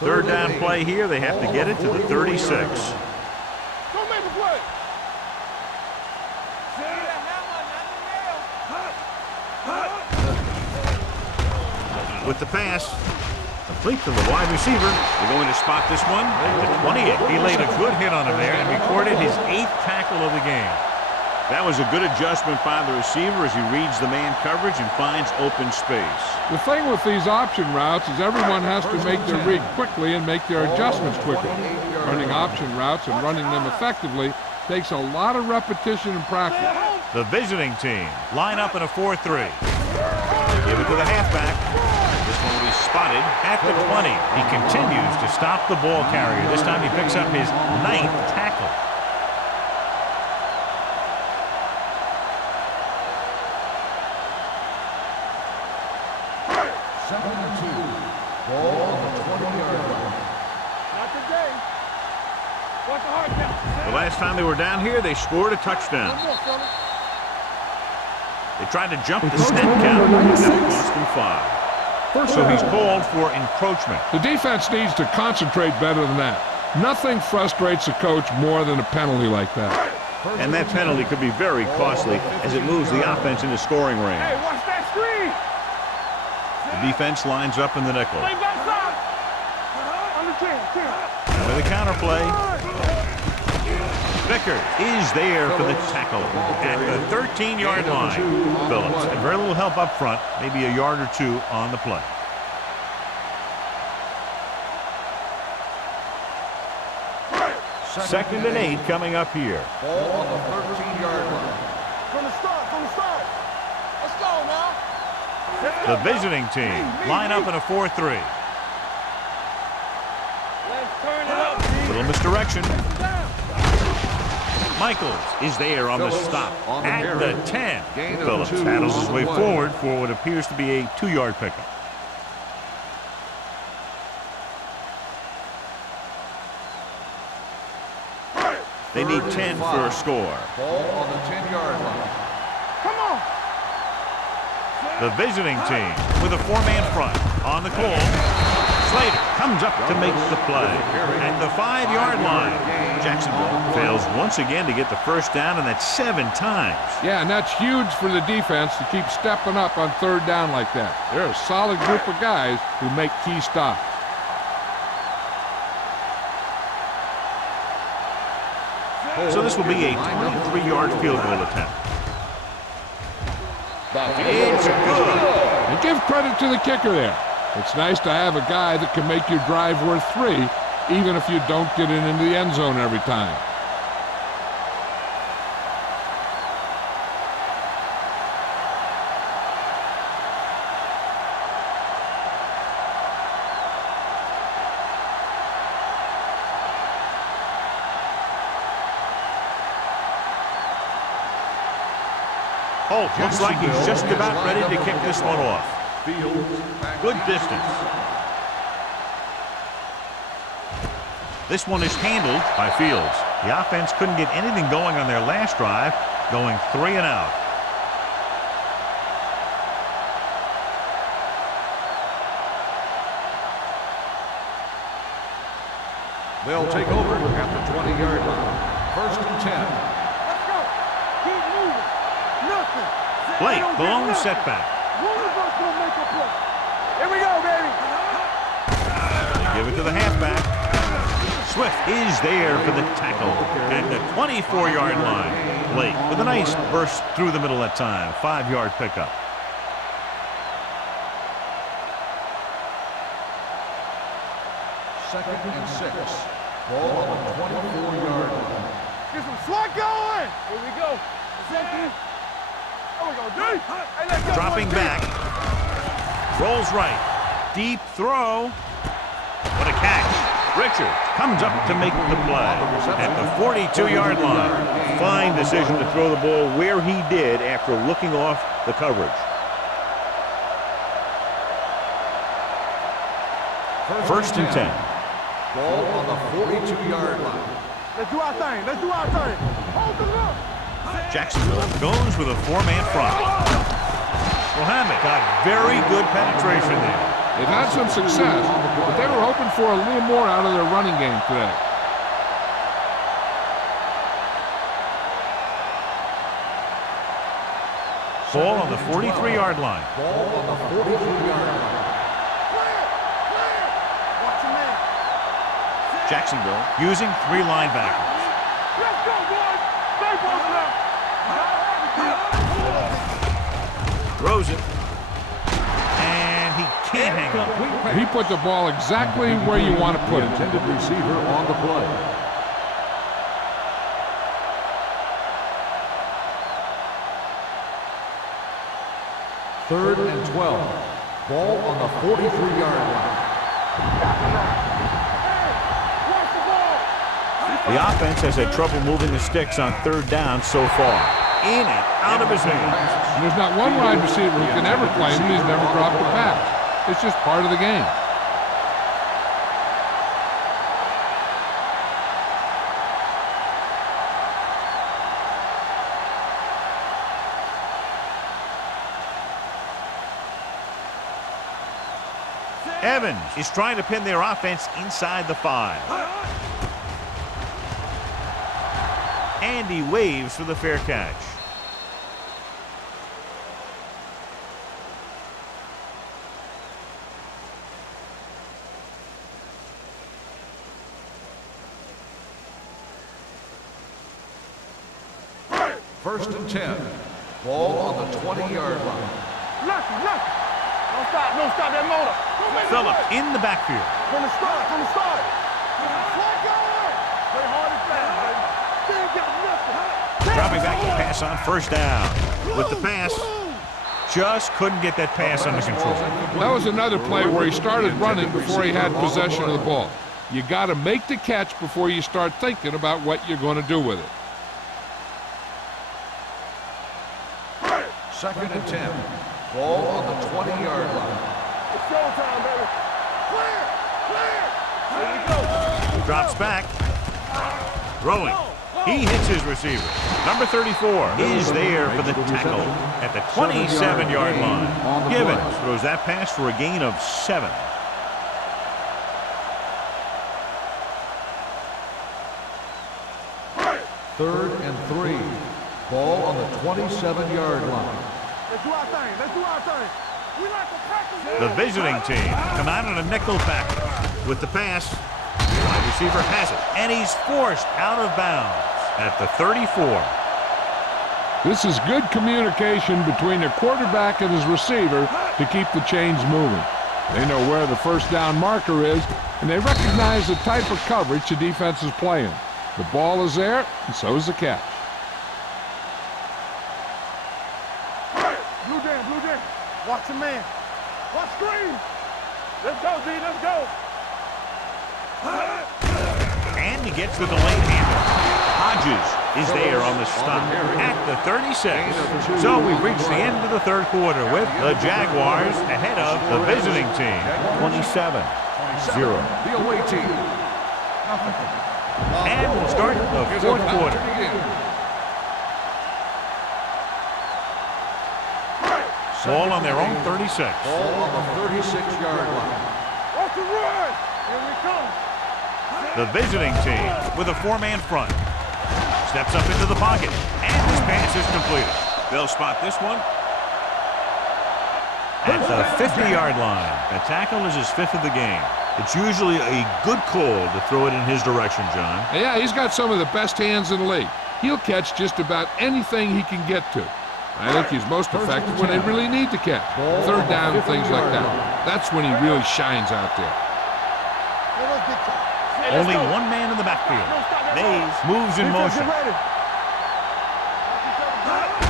Third down play here. They have to get it to the 36. Go make a play. With the pass, complete to the wide receiver. They're going to spot this one at the 28. He laid a good hit on him there and recorded his 8th tackle of the game. That was a good adjustment by the receiver as he reads the man coverage and finds open space. The thing with these option routes is everyone has to make their read quickly and make their adjustments quickly. Running option routes and running them effectively takes a lot of repetition and practice. The visiting team line up in a 4-3. Give it to the halfback. This one will be spotted at the 20. He continues to stop the ball carrier. This time he picks up his 9th tackle. Second and 2. Ball on the 20-yard line. Not today. Watch the hard count. The last time they were down here, they scored a touchdown. One more, fella. They tried to jump the snap count. That cost them 5. So he's called for encroachment. The defense needs to concentrate better than that. Nothing frustrates a coach more than a penalty like that. And that penalty could be very costly as it moves the offense into scoring range. Hey, watch that screen. The defense lines up in the nickel. Play back side. On the 10. With a counter play, Vickers is there for the tackle at the 13-yard line. Phillips had very little help up front, maybe a yard or 2 on the play. Second and 8 coming up here. Ball on the 13-yard line. From the start. Let's go now. The visiting team line up in a 4-3. Let's turn it up. Little misdirection. Michaels is there on the stop at the 10. Phillips paddles his way forward for what appears to be a 2-yard pickup. They need 10 for a score. Ball on the 10-yard line. Come on. The visiting team with a 4-man front on the call. Slater comes up to make the play at the 5-yard line. Jacksonville fails once again to get the first down, and that's 7 times. Yeah, and that's huge for the defense to keep stepping up on third down like that. They're a solid group of guys who make key stops. So this will be a 23-yard field goal attempt. It's good. And give credit to the kicker there. It's nice to have a guy that can make your drive worth 3, even if you don't get it into the end zone every time. Holt looks like he's just about ready to kick this one off. Good distance. This one is handled by Fields. The offense couldn't get anything going on their last drive, going 3 and out. They'll take over at the 20-yard line. 1st and 10. Let's go. Keep moving. Nothing. Blake, the lone setback. One of us will make a play. Here we go, baby. They give it to the halfback. Swift is there for the tackle at the 24-yard line. Blake with a nice burst through the middle that time. 5-yard pickup. Second and 6. Ball on the 24-yard line. Get some swat going. Here we go. Second. Oh, we go deep. Hey, let's go. Dropping back. Rolls right. Deep throw. What a catch. Richard comes up to make the play at the 42-yard line. Fine decision to throw the ball where he did after looking off the coverage. First and 10. Ball on the 42-yard line. Let's do our thing. Let's do our thing. Hold the look. Jacksonville goes with a 4-man front. Mohammed got very good penetration there. They've had some success, but they were hoping for a little more out of their running game today. Ball on the 43-yard line. Ball on the 43-yard line. Watch your man. Jacksonville using 3 linebackers. Let's go, boys. Stay posted up. Throws it. And he can't hang on. He put the ball exactly where you want to put it. Intended receiver on the play. Third and 12. Ball on the 43-yard line. The offense has had trouble moving the sticks on 3rd down so far. In and out of his hands. And there's not one wide receiver who can ever claim he's never dropped a pass. It's just part of the game. Evans is trying to pin their offense inside the 5. And he waves for the fair catch. First and 10. Ball on the 20-yard line. Lucky. Don't stop that motor. Phillips in the backfield. From the start. Swat going. Play hard and fast, baby. They ain't got nothing. Dropping back to pass on 1st down. With the pass, just couldn't get that pass under control. That was another play where he started running before he had possession of the ball. You got to make the catch before you start thinking about what you're going to do with it. Second and 10. Ball on the 20-yard line. It's showtime, baby. Clear. There we go. Drops back. Throwing. He hits his receiver. Number 34 is there for the tackle at the 27-yard line. Givens throws that pass for a gain of 7. Third and 3. Ball on the 27-yard line. Let's do our thing. We like to practice. The visiting team come out in a nickel package with the pass. Wide receiver has it, and he's forced out of bounds. at the 34. This is good communication between the quarterback and his receiver to keep the chains moving. They know where the first down marker is, and they recognize the type of coverage the defense is playing. The ball is there, and so is the catch. Blue jam. Watch the man. Watch screen. Let's go, D. Let's go. And he gets the delayed handle. Hodges is there on the stop at the 36. So we've reached the end of the third quarter with the Jaguars ahead of the visiting team. 27-0. The away team. And we'll start the fourth quarter. Ball on their own 36. Ball on the 36-yard line. Watch the run. Here we come. The visiting team with a four-man front. Steps up into the pocket, and this pass is completed. They'll spot this one at the 50-yard line. The tackle is his fifth of the game. It's usually a good call to throw it in his direction, John. Yeah, he's got some of the best hands in the league. He'll catch just about anything he can get to. I think he's most effective when they really need to catch. Third down and things like that. That's when he really shines out there. Only one man in the backfield. Mays moves in motion. A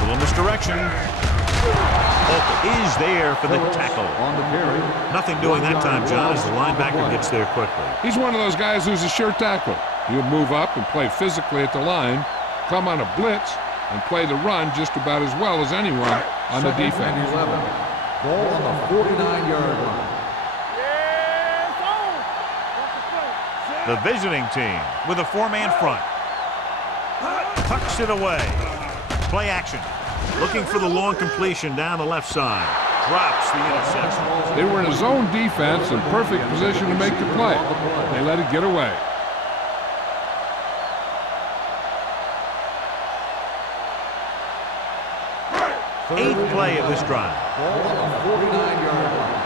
little misdirection. Polk is there for the tackle. On the carry. Nothing doing that time, John, as the linebacker gets there quickly. He's one of those guys who's a sure tackler. He'll move up and play physically at the line, come on a blitz, and play the run just about as well as anyone on the defense. 11. Ball on the 49-yard line. The visiting team with a four-man front. Tucks it away. Play action. Looking for the long completion down the left side. Drops the interception. They were in a zone defense in perfect position to make the play. They let it get away. Eighth play of this drive. Ball on the 49-yard line.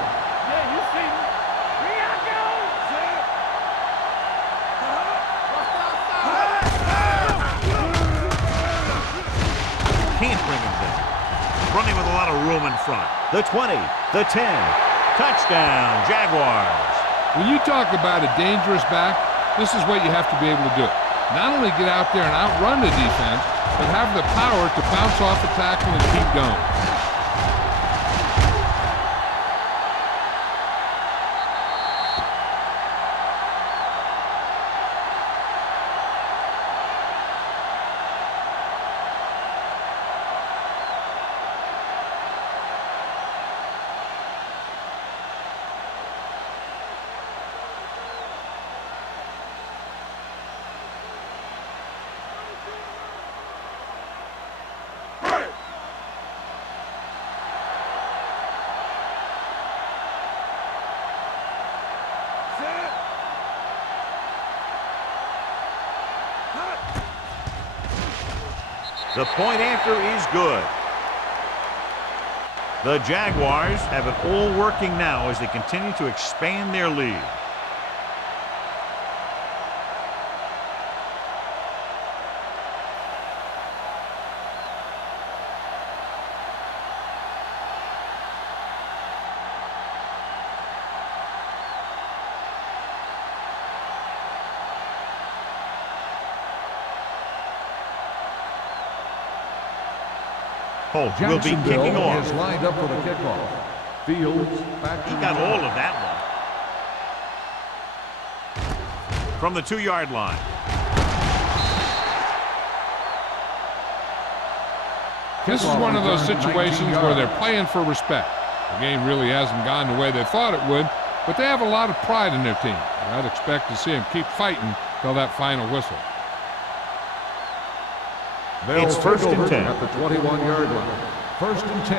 Can't bring him down. Running with a lot of room in front. The 20, the 10. Touchdown, Jaguars. When you talk about a dangerous back, this is what you have to be able to do. Not only get out there and outrun the defense, but have the power to bounce off the tackle and keep going. The point after is good. The Jaguars have it all working now as they continue to expand their lead. Polk will be kicking off. Is lined up for the kickoff. Fields back. He got all of that one. From the 2-yard line. This is one of those situations where they're playing for respect. The game really hasn't gone the way they thought it would, but they have a lot of pride in their team. And I'd expect to see them keep fighting till that final whistle. It's first and 10. At the 21-yard line. First and 10.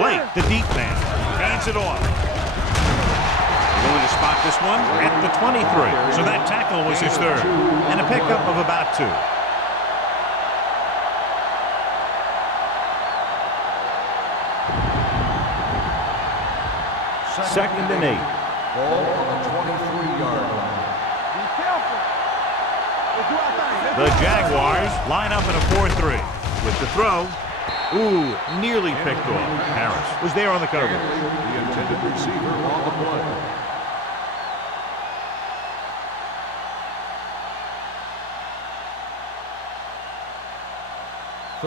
Blake, the deep man, hands it off. Going to spot this one at the 23. So that tackle was his third. And a pickup of about 2. Second and 8. Ball on the 23-yard line. Be careful. The Jaguars line up in a 4-3. With the throw. Ooh, nearly picked off. Harris was there on the cover. The intended receiver on the play.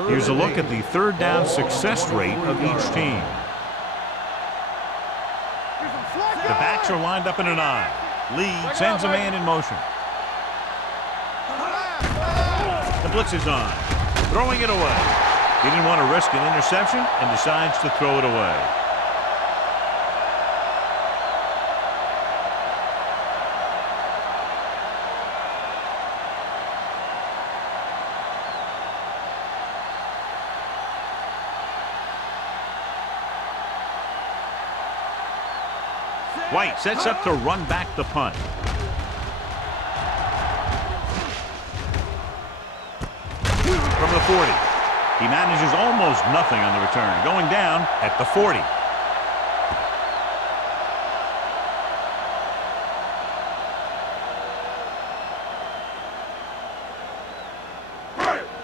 Here's a look at the third down success rate of each team. The backs are lined up in an I. Lee sends a man in motion. The blitz is on. Throwing it away. He didn't want to risk an interception and decides to throw it away. White sets up to run back the punt. From the 40. He manages almost nothing on the return. Going down at the 40.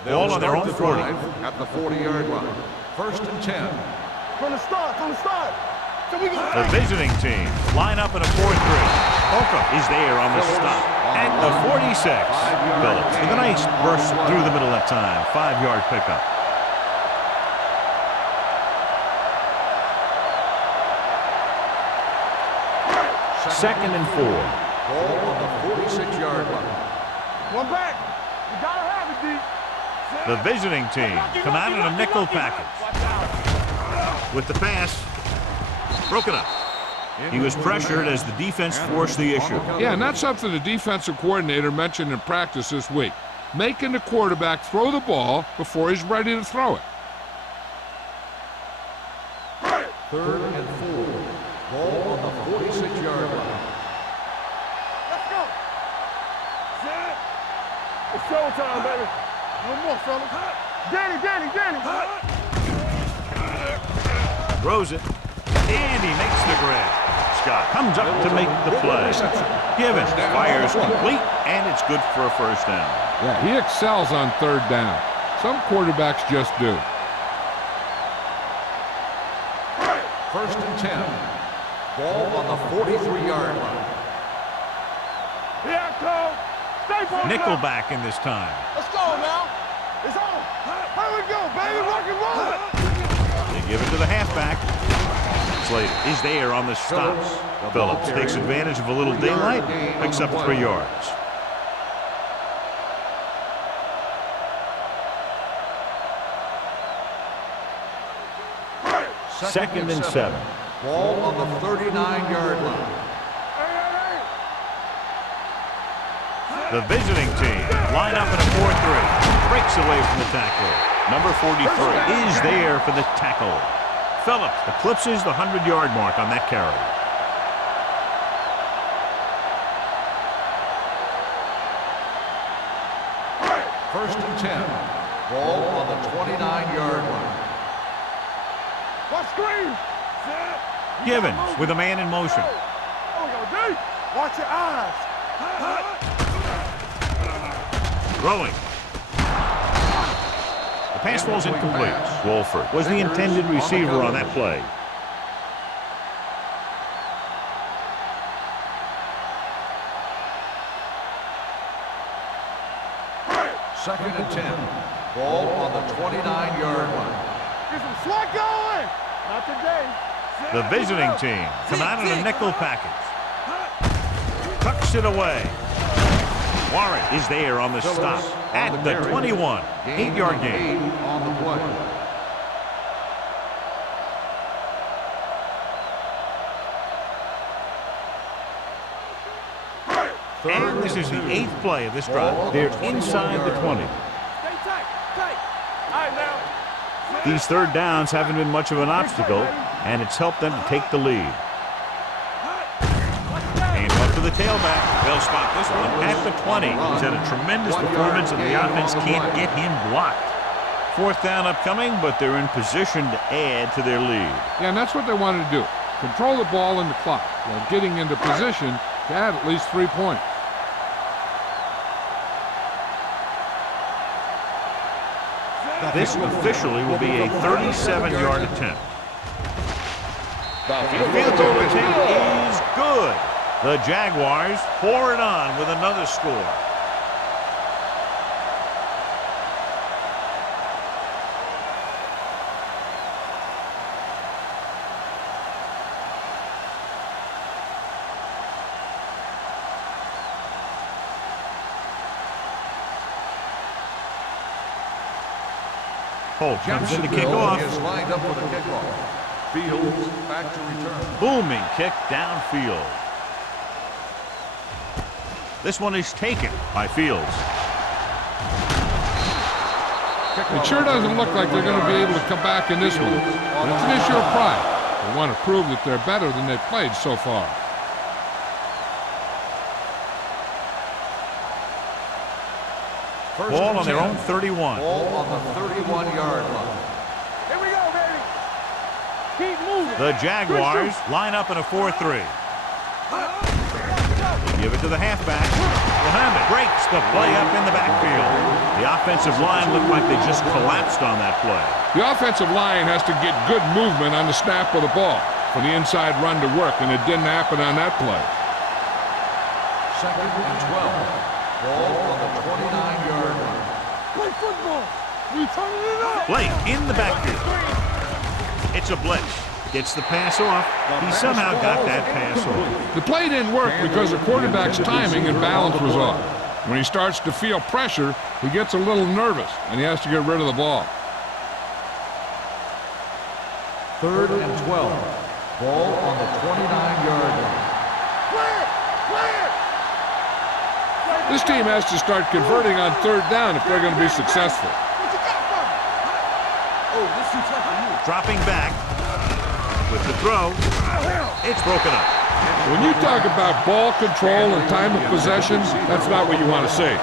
Ball on their own 40. At the 40-yard line. 1st and 10. From the start, So we The visiting team line up in a 4-3. Oka is there on the stop at the 46. Phillips with a nice burst through the middle that time. 5-yard pickup. Second and 4. Ball on the 46-yard line. One back. You gotta have it, D. The visiting team come out in a nickel package. With the pass, broken up. He was pressured as the defense forced the issue. Yeah, and that's something the defensive coordinator mentioned in practice this week. Making the quarterback throw the ball before he's ready to throw it. 3rd and 4. Ball on the 46-yard line. Let's go. Set. It's showtime, baby. No more, fellas. Danny. Throws it, and he makes the grab. Scott comes up to make the play. Givens fires complete, and it's good for a 1st down. Yeah, he excels on 3rd down. Some quarterbacks just do. 1st and 10. Ball on the 43-yard line. Here I come. Stay for Nickelback in this time. Let's go now. It's on. Here we go, baby. Rock and roll. They give it to the halfback. Slater is there on the stop. Phillips takes advantage of a little daylight, picks up 3 yards. Second and 7. Ball on the 39-yard line. The visiting team line up in a 4-3. Breaks away from the tackle. Number 43 is there for the tackle. Phillips eclipses the 100-yard mark on that carry. First and 10. Ball on the 29-yard line. Watch screen. Givens with a man in motion. Watch your eyes. Throwing. The pass falls incomplete. Wolford was the intended receiver on that play. Second and 10. Ball on the 29-yard line. Get some swat going. Not today. The visiting team come out in a nickel package. Tucks it away. Warren is there on the stop at the 21. 8-yard gain. On the play. And this is the 8th play of this drive. They're inside the 20. Stay tight. All right, now. These third downs haven't been much of an obstacle, and it's helped them to take the lead. And up to the tailback. They'll spot this one at the 20. He's had a tremendous performance, and the offense can't get him blocked. 4th down upcoming, but they're in position to add to their lead. Yeah, and that's what they wanted to do. Control the ball in the clock while getting into position to add at least 3 points. This officially will be a 37-yard attempt. The field goal attempt is good. The Jaguars pour it on with another score. Holt comes in to kick off. Is lined up for the kickoff. Fields back to return. Booming kick downfield. This one is taken by Fields. It sure doesn't look like they're going to be able to come back in this one. But it's an issue of pride. They want to prove that they're better than they've played so far. Ball on their own 31. Ball on the 31-yard line. Here we go, baby. Keep moving. The Jaguars line up in a 4-3. They give it to the halfback. Mohammed breaks the play up in the backfield. The offensive line looked like they just collapsed on that play. The offensive line has to get good movement on the snap of the ball for the inside run to work, and it didn't happen on that play. 2nd and 12. Ball on the 29-yard line. Play football. We turning it up. Blake in the backfield. It's a blitz. Gets the pass off. He somehow got that pass off. The play didn't work because the quarterback's timing and balance was off. When he starts to feel pressure, he gets a little nervous, and he has to get rid of the ball. 3rd and 12. Ball on the 29-yard line. This team has to start converting on 3rd down if they're going to be successful. Dropping back with the throw. It's broken up. When you talk about ball control and time of possession, that's not what you want to see.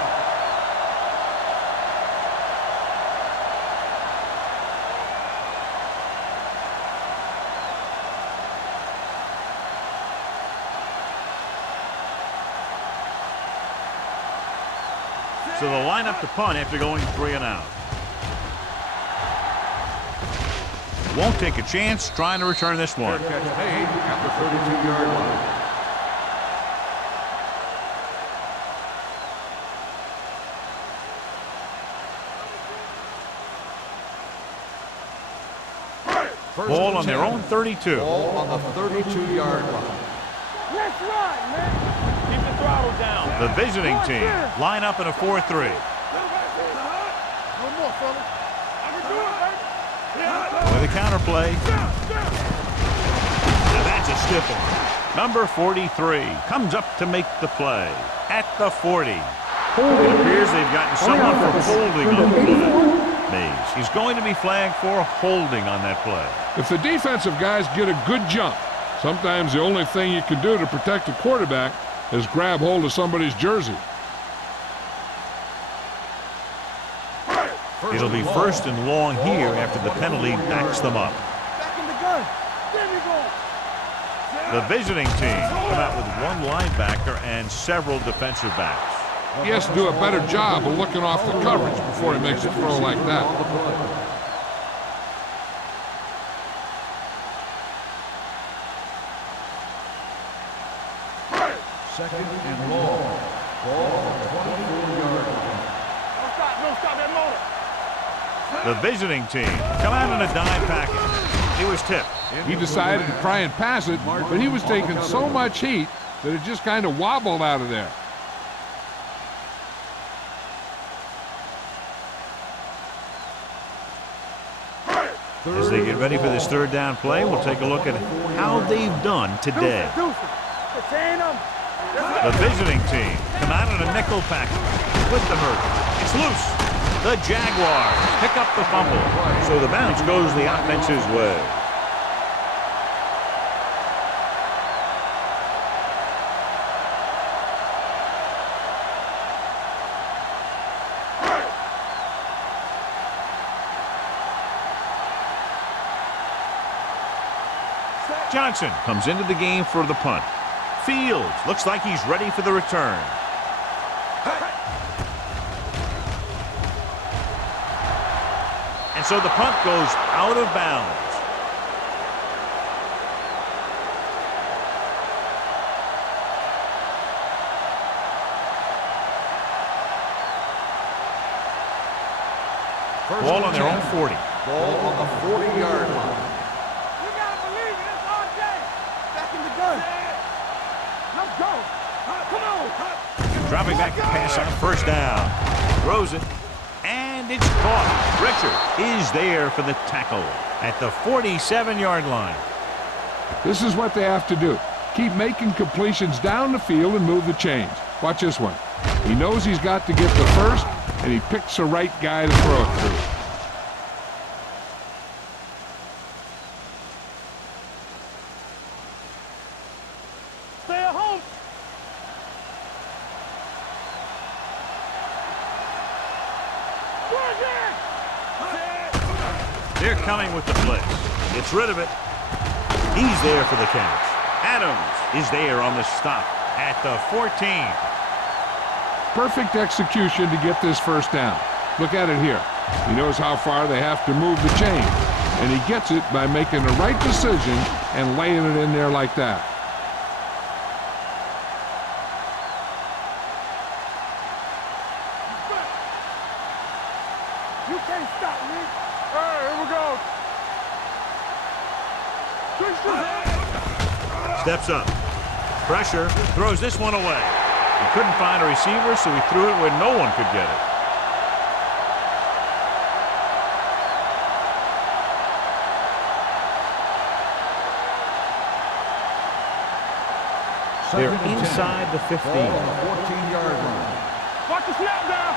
So they'll line up to punt after going 3 and out. Won't take a chance trying to return this one. Fair catch made at the 32-yard line. Ball on their own 32. Ball on the 32-yard line. Let's ride, man. Keep the throttle down. The visiting team line up in a 4-3. No more, fella. I can do it, baby. With a counter play. Now that's a stiff one. Number 43 comes up to make the play at the 40. It appears they've gotten someone for holding on the play. Mays. He's going to be flagged for holding on that play. If the defensive guys get a good jump, sometimes the only thing you can do to protect the quarterback is grab hold of somebody's jersey. It'll be 1st and long here after the penalty backs them up. Back in the gun. There we go. The visiting team come out with 1 linebacker and several defensive backs. He has to do a better job of looking off the coverage before he makes a throw like that. Second and long. Ball on the 24-yard line. Don't stop that motor. The visiting team come out in a dime package. He was tipped. He decided to try and pass it, but he was taking so much heat that it just kind of wobbled out of there. As they get ready for this 3rd down play, we'll take a look at how they've done today. The visiting team come out in a nickel package with the hurdle. It's loose. The Jaguars pick up the fumble, so the bounce goes the offense's way. Johnson comes into the game for the punt. Fields looks like he's ready for the return. And so the punt goes out of bounds. Ball on their own 40. Ball on the 40-yard line. You gotta believe it. It's RJ. Back in the gun. Let's go. Come on. Dropping back to pass on first down. Throws it. And it's caught. Richard is there for the tackle at the 47-yard line. This is what they have to do. Keep making completions down the field and move the chains. Watch this one. He knows he's got to get the first, and he picks the right guy to throw it to. Stay at home. They're coming with the blitz. Gets rid of it. He's there for the catch. Adams is there on the stop at the 14. Perfect execution to get this first down. Look at it here. He knows how far they have to move the chain, and he gets it by making the right decision and laying it in there like that. You can't stop me. All right, here we go. Steps up. Pressure. Throws this one away. He couldn't find a receiver, so he threw it where no one could get it. They're inside the 15. Ball on the 14-yard line. Watch the snap down.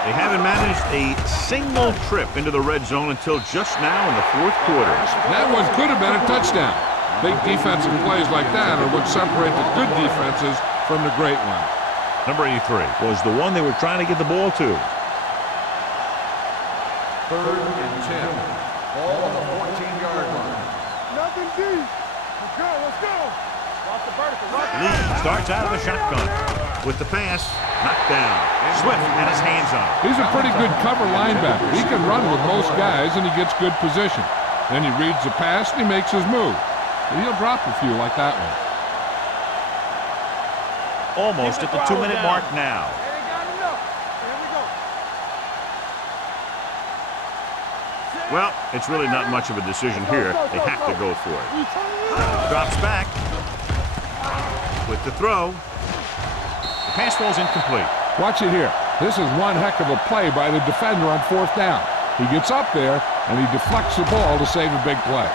They haven't managed a single trip into the red zone until just now in the fourth quarter. That one could have been a touchdown. Big defensive plays like that are what separate the good defenses from the great ones. Number 83 was the one they were trying to get the ball to. 3rd and 10. Ball on the 14-yard line. Nothing deep. Let's go. Let's go. Watch the vertical. Lee starts out of the shotgun. With the pass, knocked down. Swift had his hands on it. He's a pretty good cover linebacker. He can run with most guys, and he gets good position. Then he reads the pass, and he makes his move. And he'll drop a few like that one. Almost at the 2-minute mark now. They ain't got enough. Here we go. Well, it's really not much of a decision here. They have to go for it. Drops back. With the throw. The pass falls incomplete. Watch it here. This is one heck of a play by the defender on 4th down. He gets up there, and he deflects the ball to save a big play.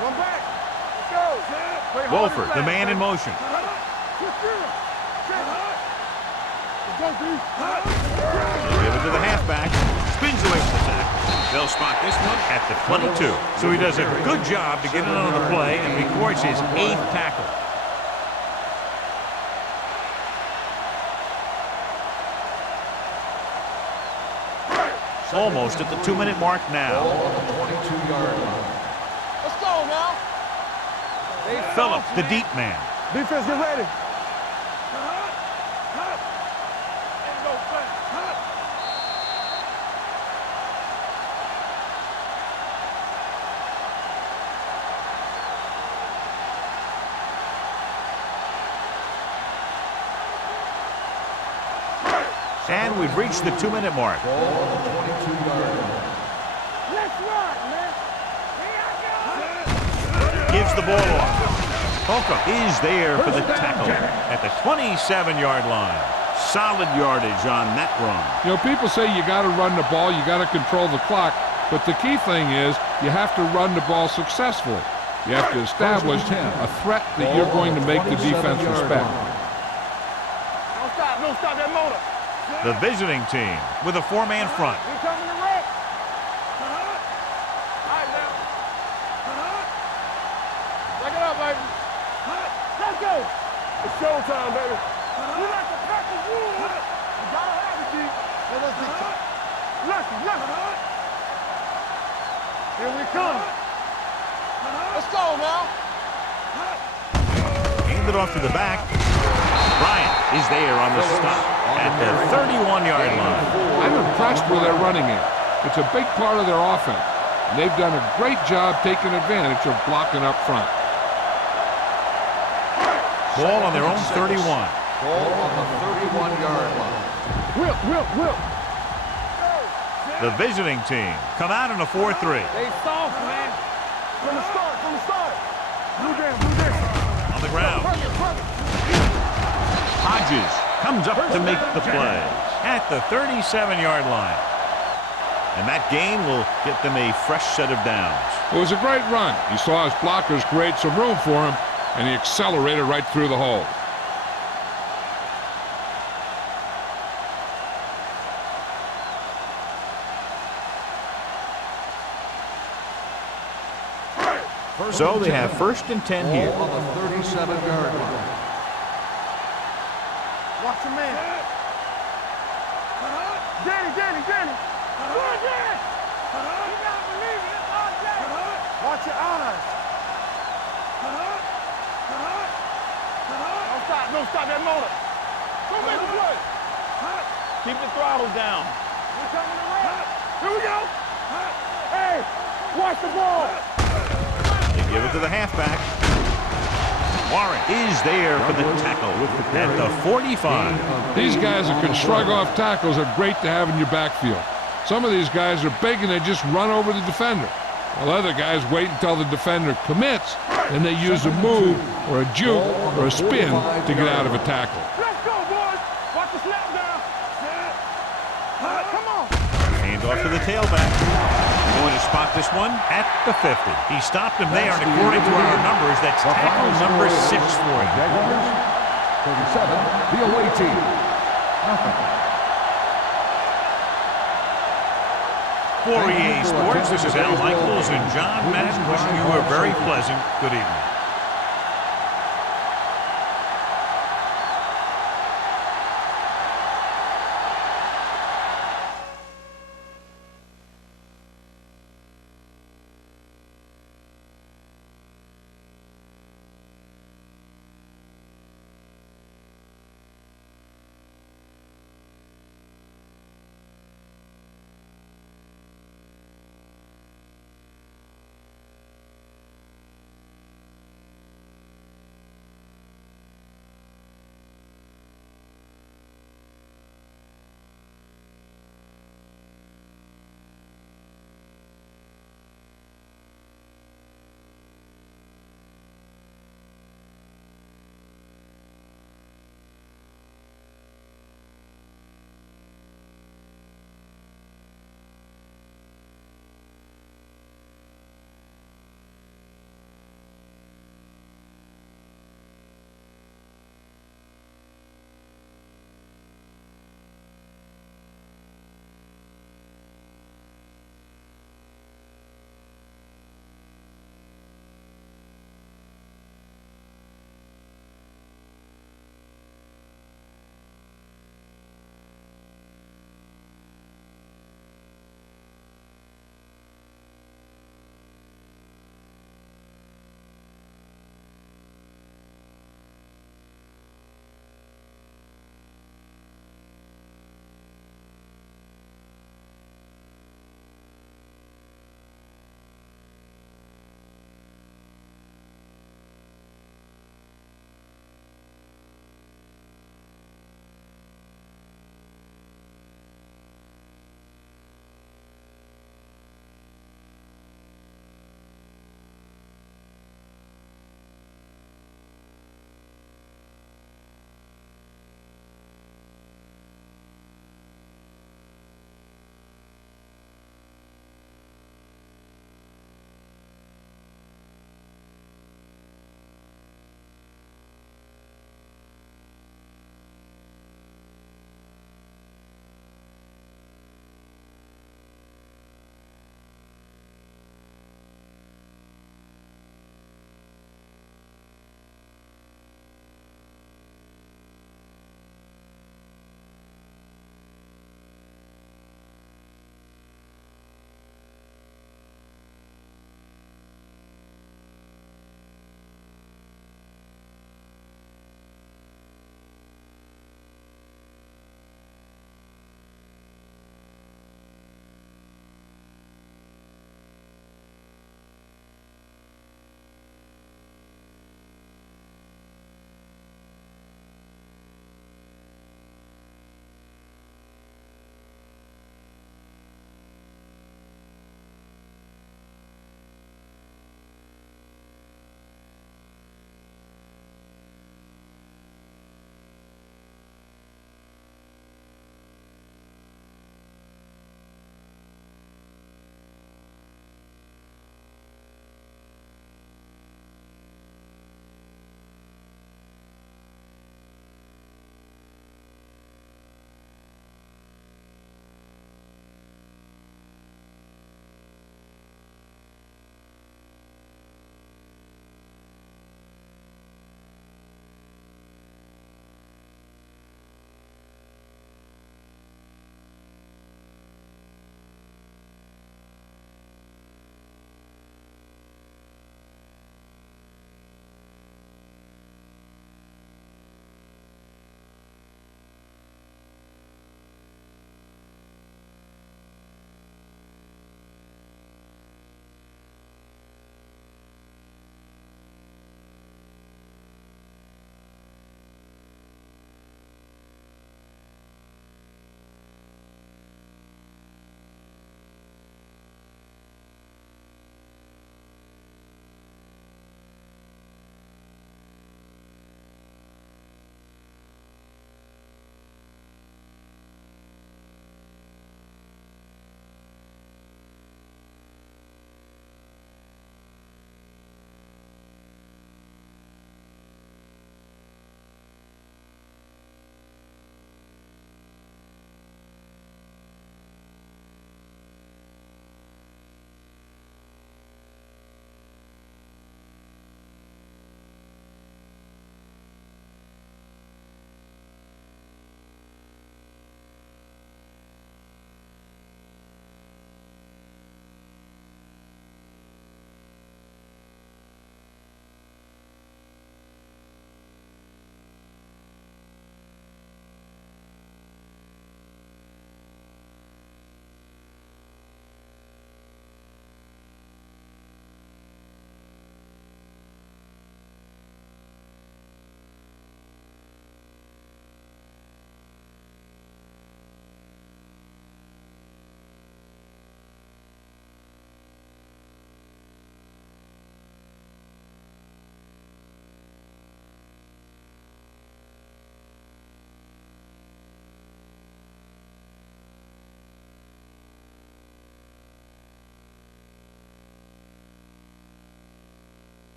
One back. Let's go. Wolford, the man in motion. Go, D. They give it to the halfback. Spins away from the tackle. They'll spot this one at the 22. So he does a good job to get it on the play and records his 8th tackle. Almost at the 2-minute mark now. Ball on the 22-yard line. Let's go now. Phillips, the deep man. Defense, get ready. And we've reached the 2-minute mark. Ball on the 22-yard line. Let's run, man. Here I go. Gives the ball off. Holcomb is there for the tackle at the 27-yard line. Solid yardage on that run. You know, people say you got to run the ball, you got to control the clock, but the key thing is you have to run the ball successfully. You have to establish a threat that you're going to make the defense respect. Don't stop that motor. The visiting team with a 4-man front. We coming to wreck. All right, now. Back it up, baby. Let's go. It's showtime, baby. We like the Packers rule. You gotta have it, D. it off to the back. Bryant is there on the stop at the 31-yard line. I'm impressed with their running game. It's a big part of their offense. And they've done a great job taking advantage of blocking up front. Ball on their own 31. Ball on the 31-yard line. Will. The visiting team come out in a 4-3. They soft, man. From the start. Blue down. On the ground. Hodges comes up to make the play at the 37-yard line. And that gain will get them a fresh set of downs. It was a great run. He saw his blockers create some room for him, and he accelerated right through the hole. So they have 1st and 10 here. Ball on the 37-yard line. Watch your man. Danny. Go on, Danny. You gotta believe it. It's all Danny. Watch your eyes. Don't stop that motor. Go make the play. Keep the throttle down. We're coming around. Here we go. Hey, watch the ball. They give it to the halfback. Warren is there for the tackle at the 45. These guys that can shrug off tackles are great to have in your backfield. Some of these guys are big and they just run over the defender, while other guys wait until the defender commits, and they use a move or a juke or a spin to get out of a tackle. Let's go, boys. Watch the snap down. Come on. Hand off to the tailback. Going to spot this one at the 50. He stopped him there, and according to our numbers, that's tackle number 6 for him. Jaguars, 37, the away team. Nothing. For EA Sports, this is Al Michaels and John Madden wishing you a very pleasant good evening.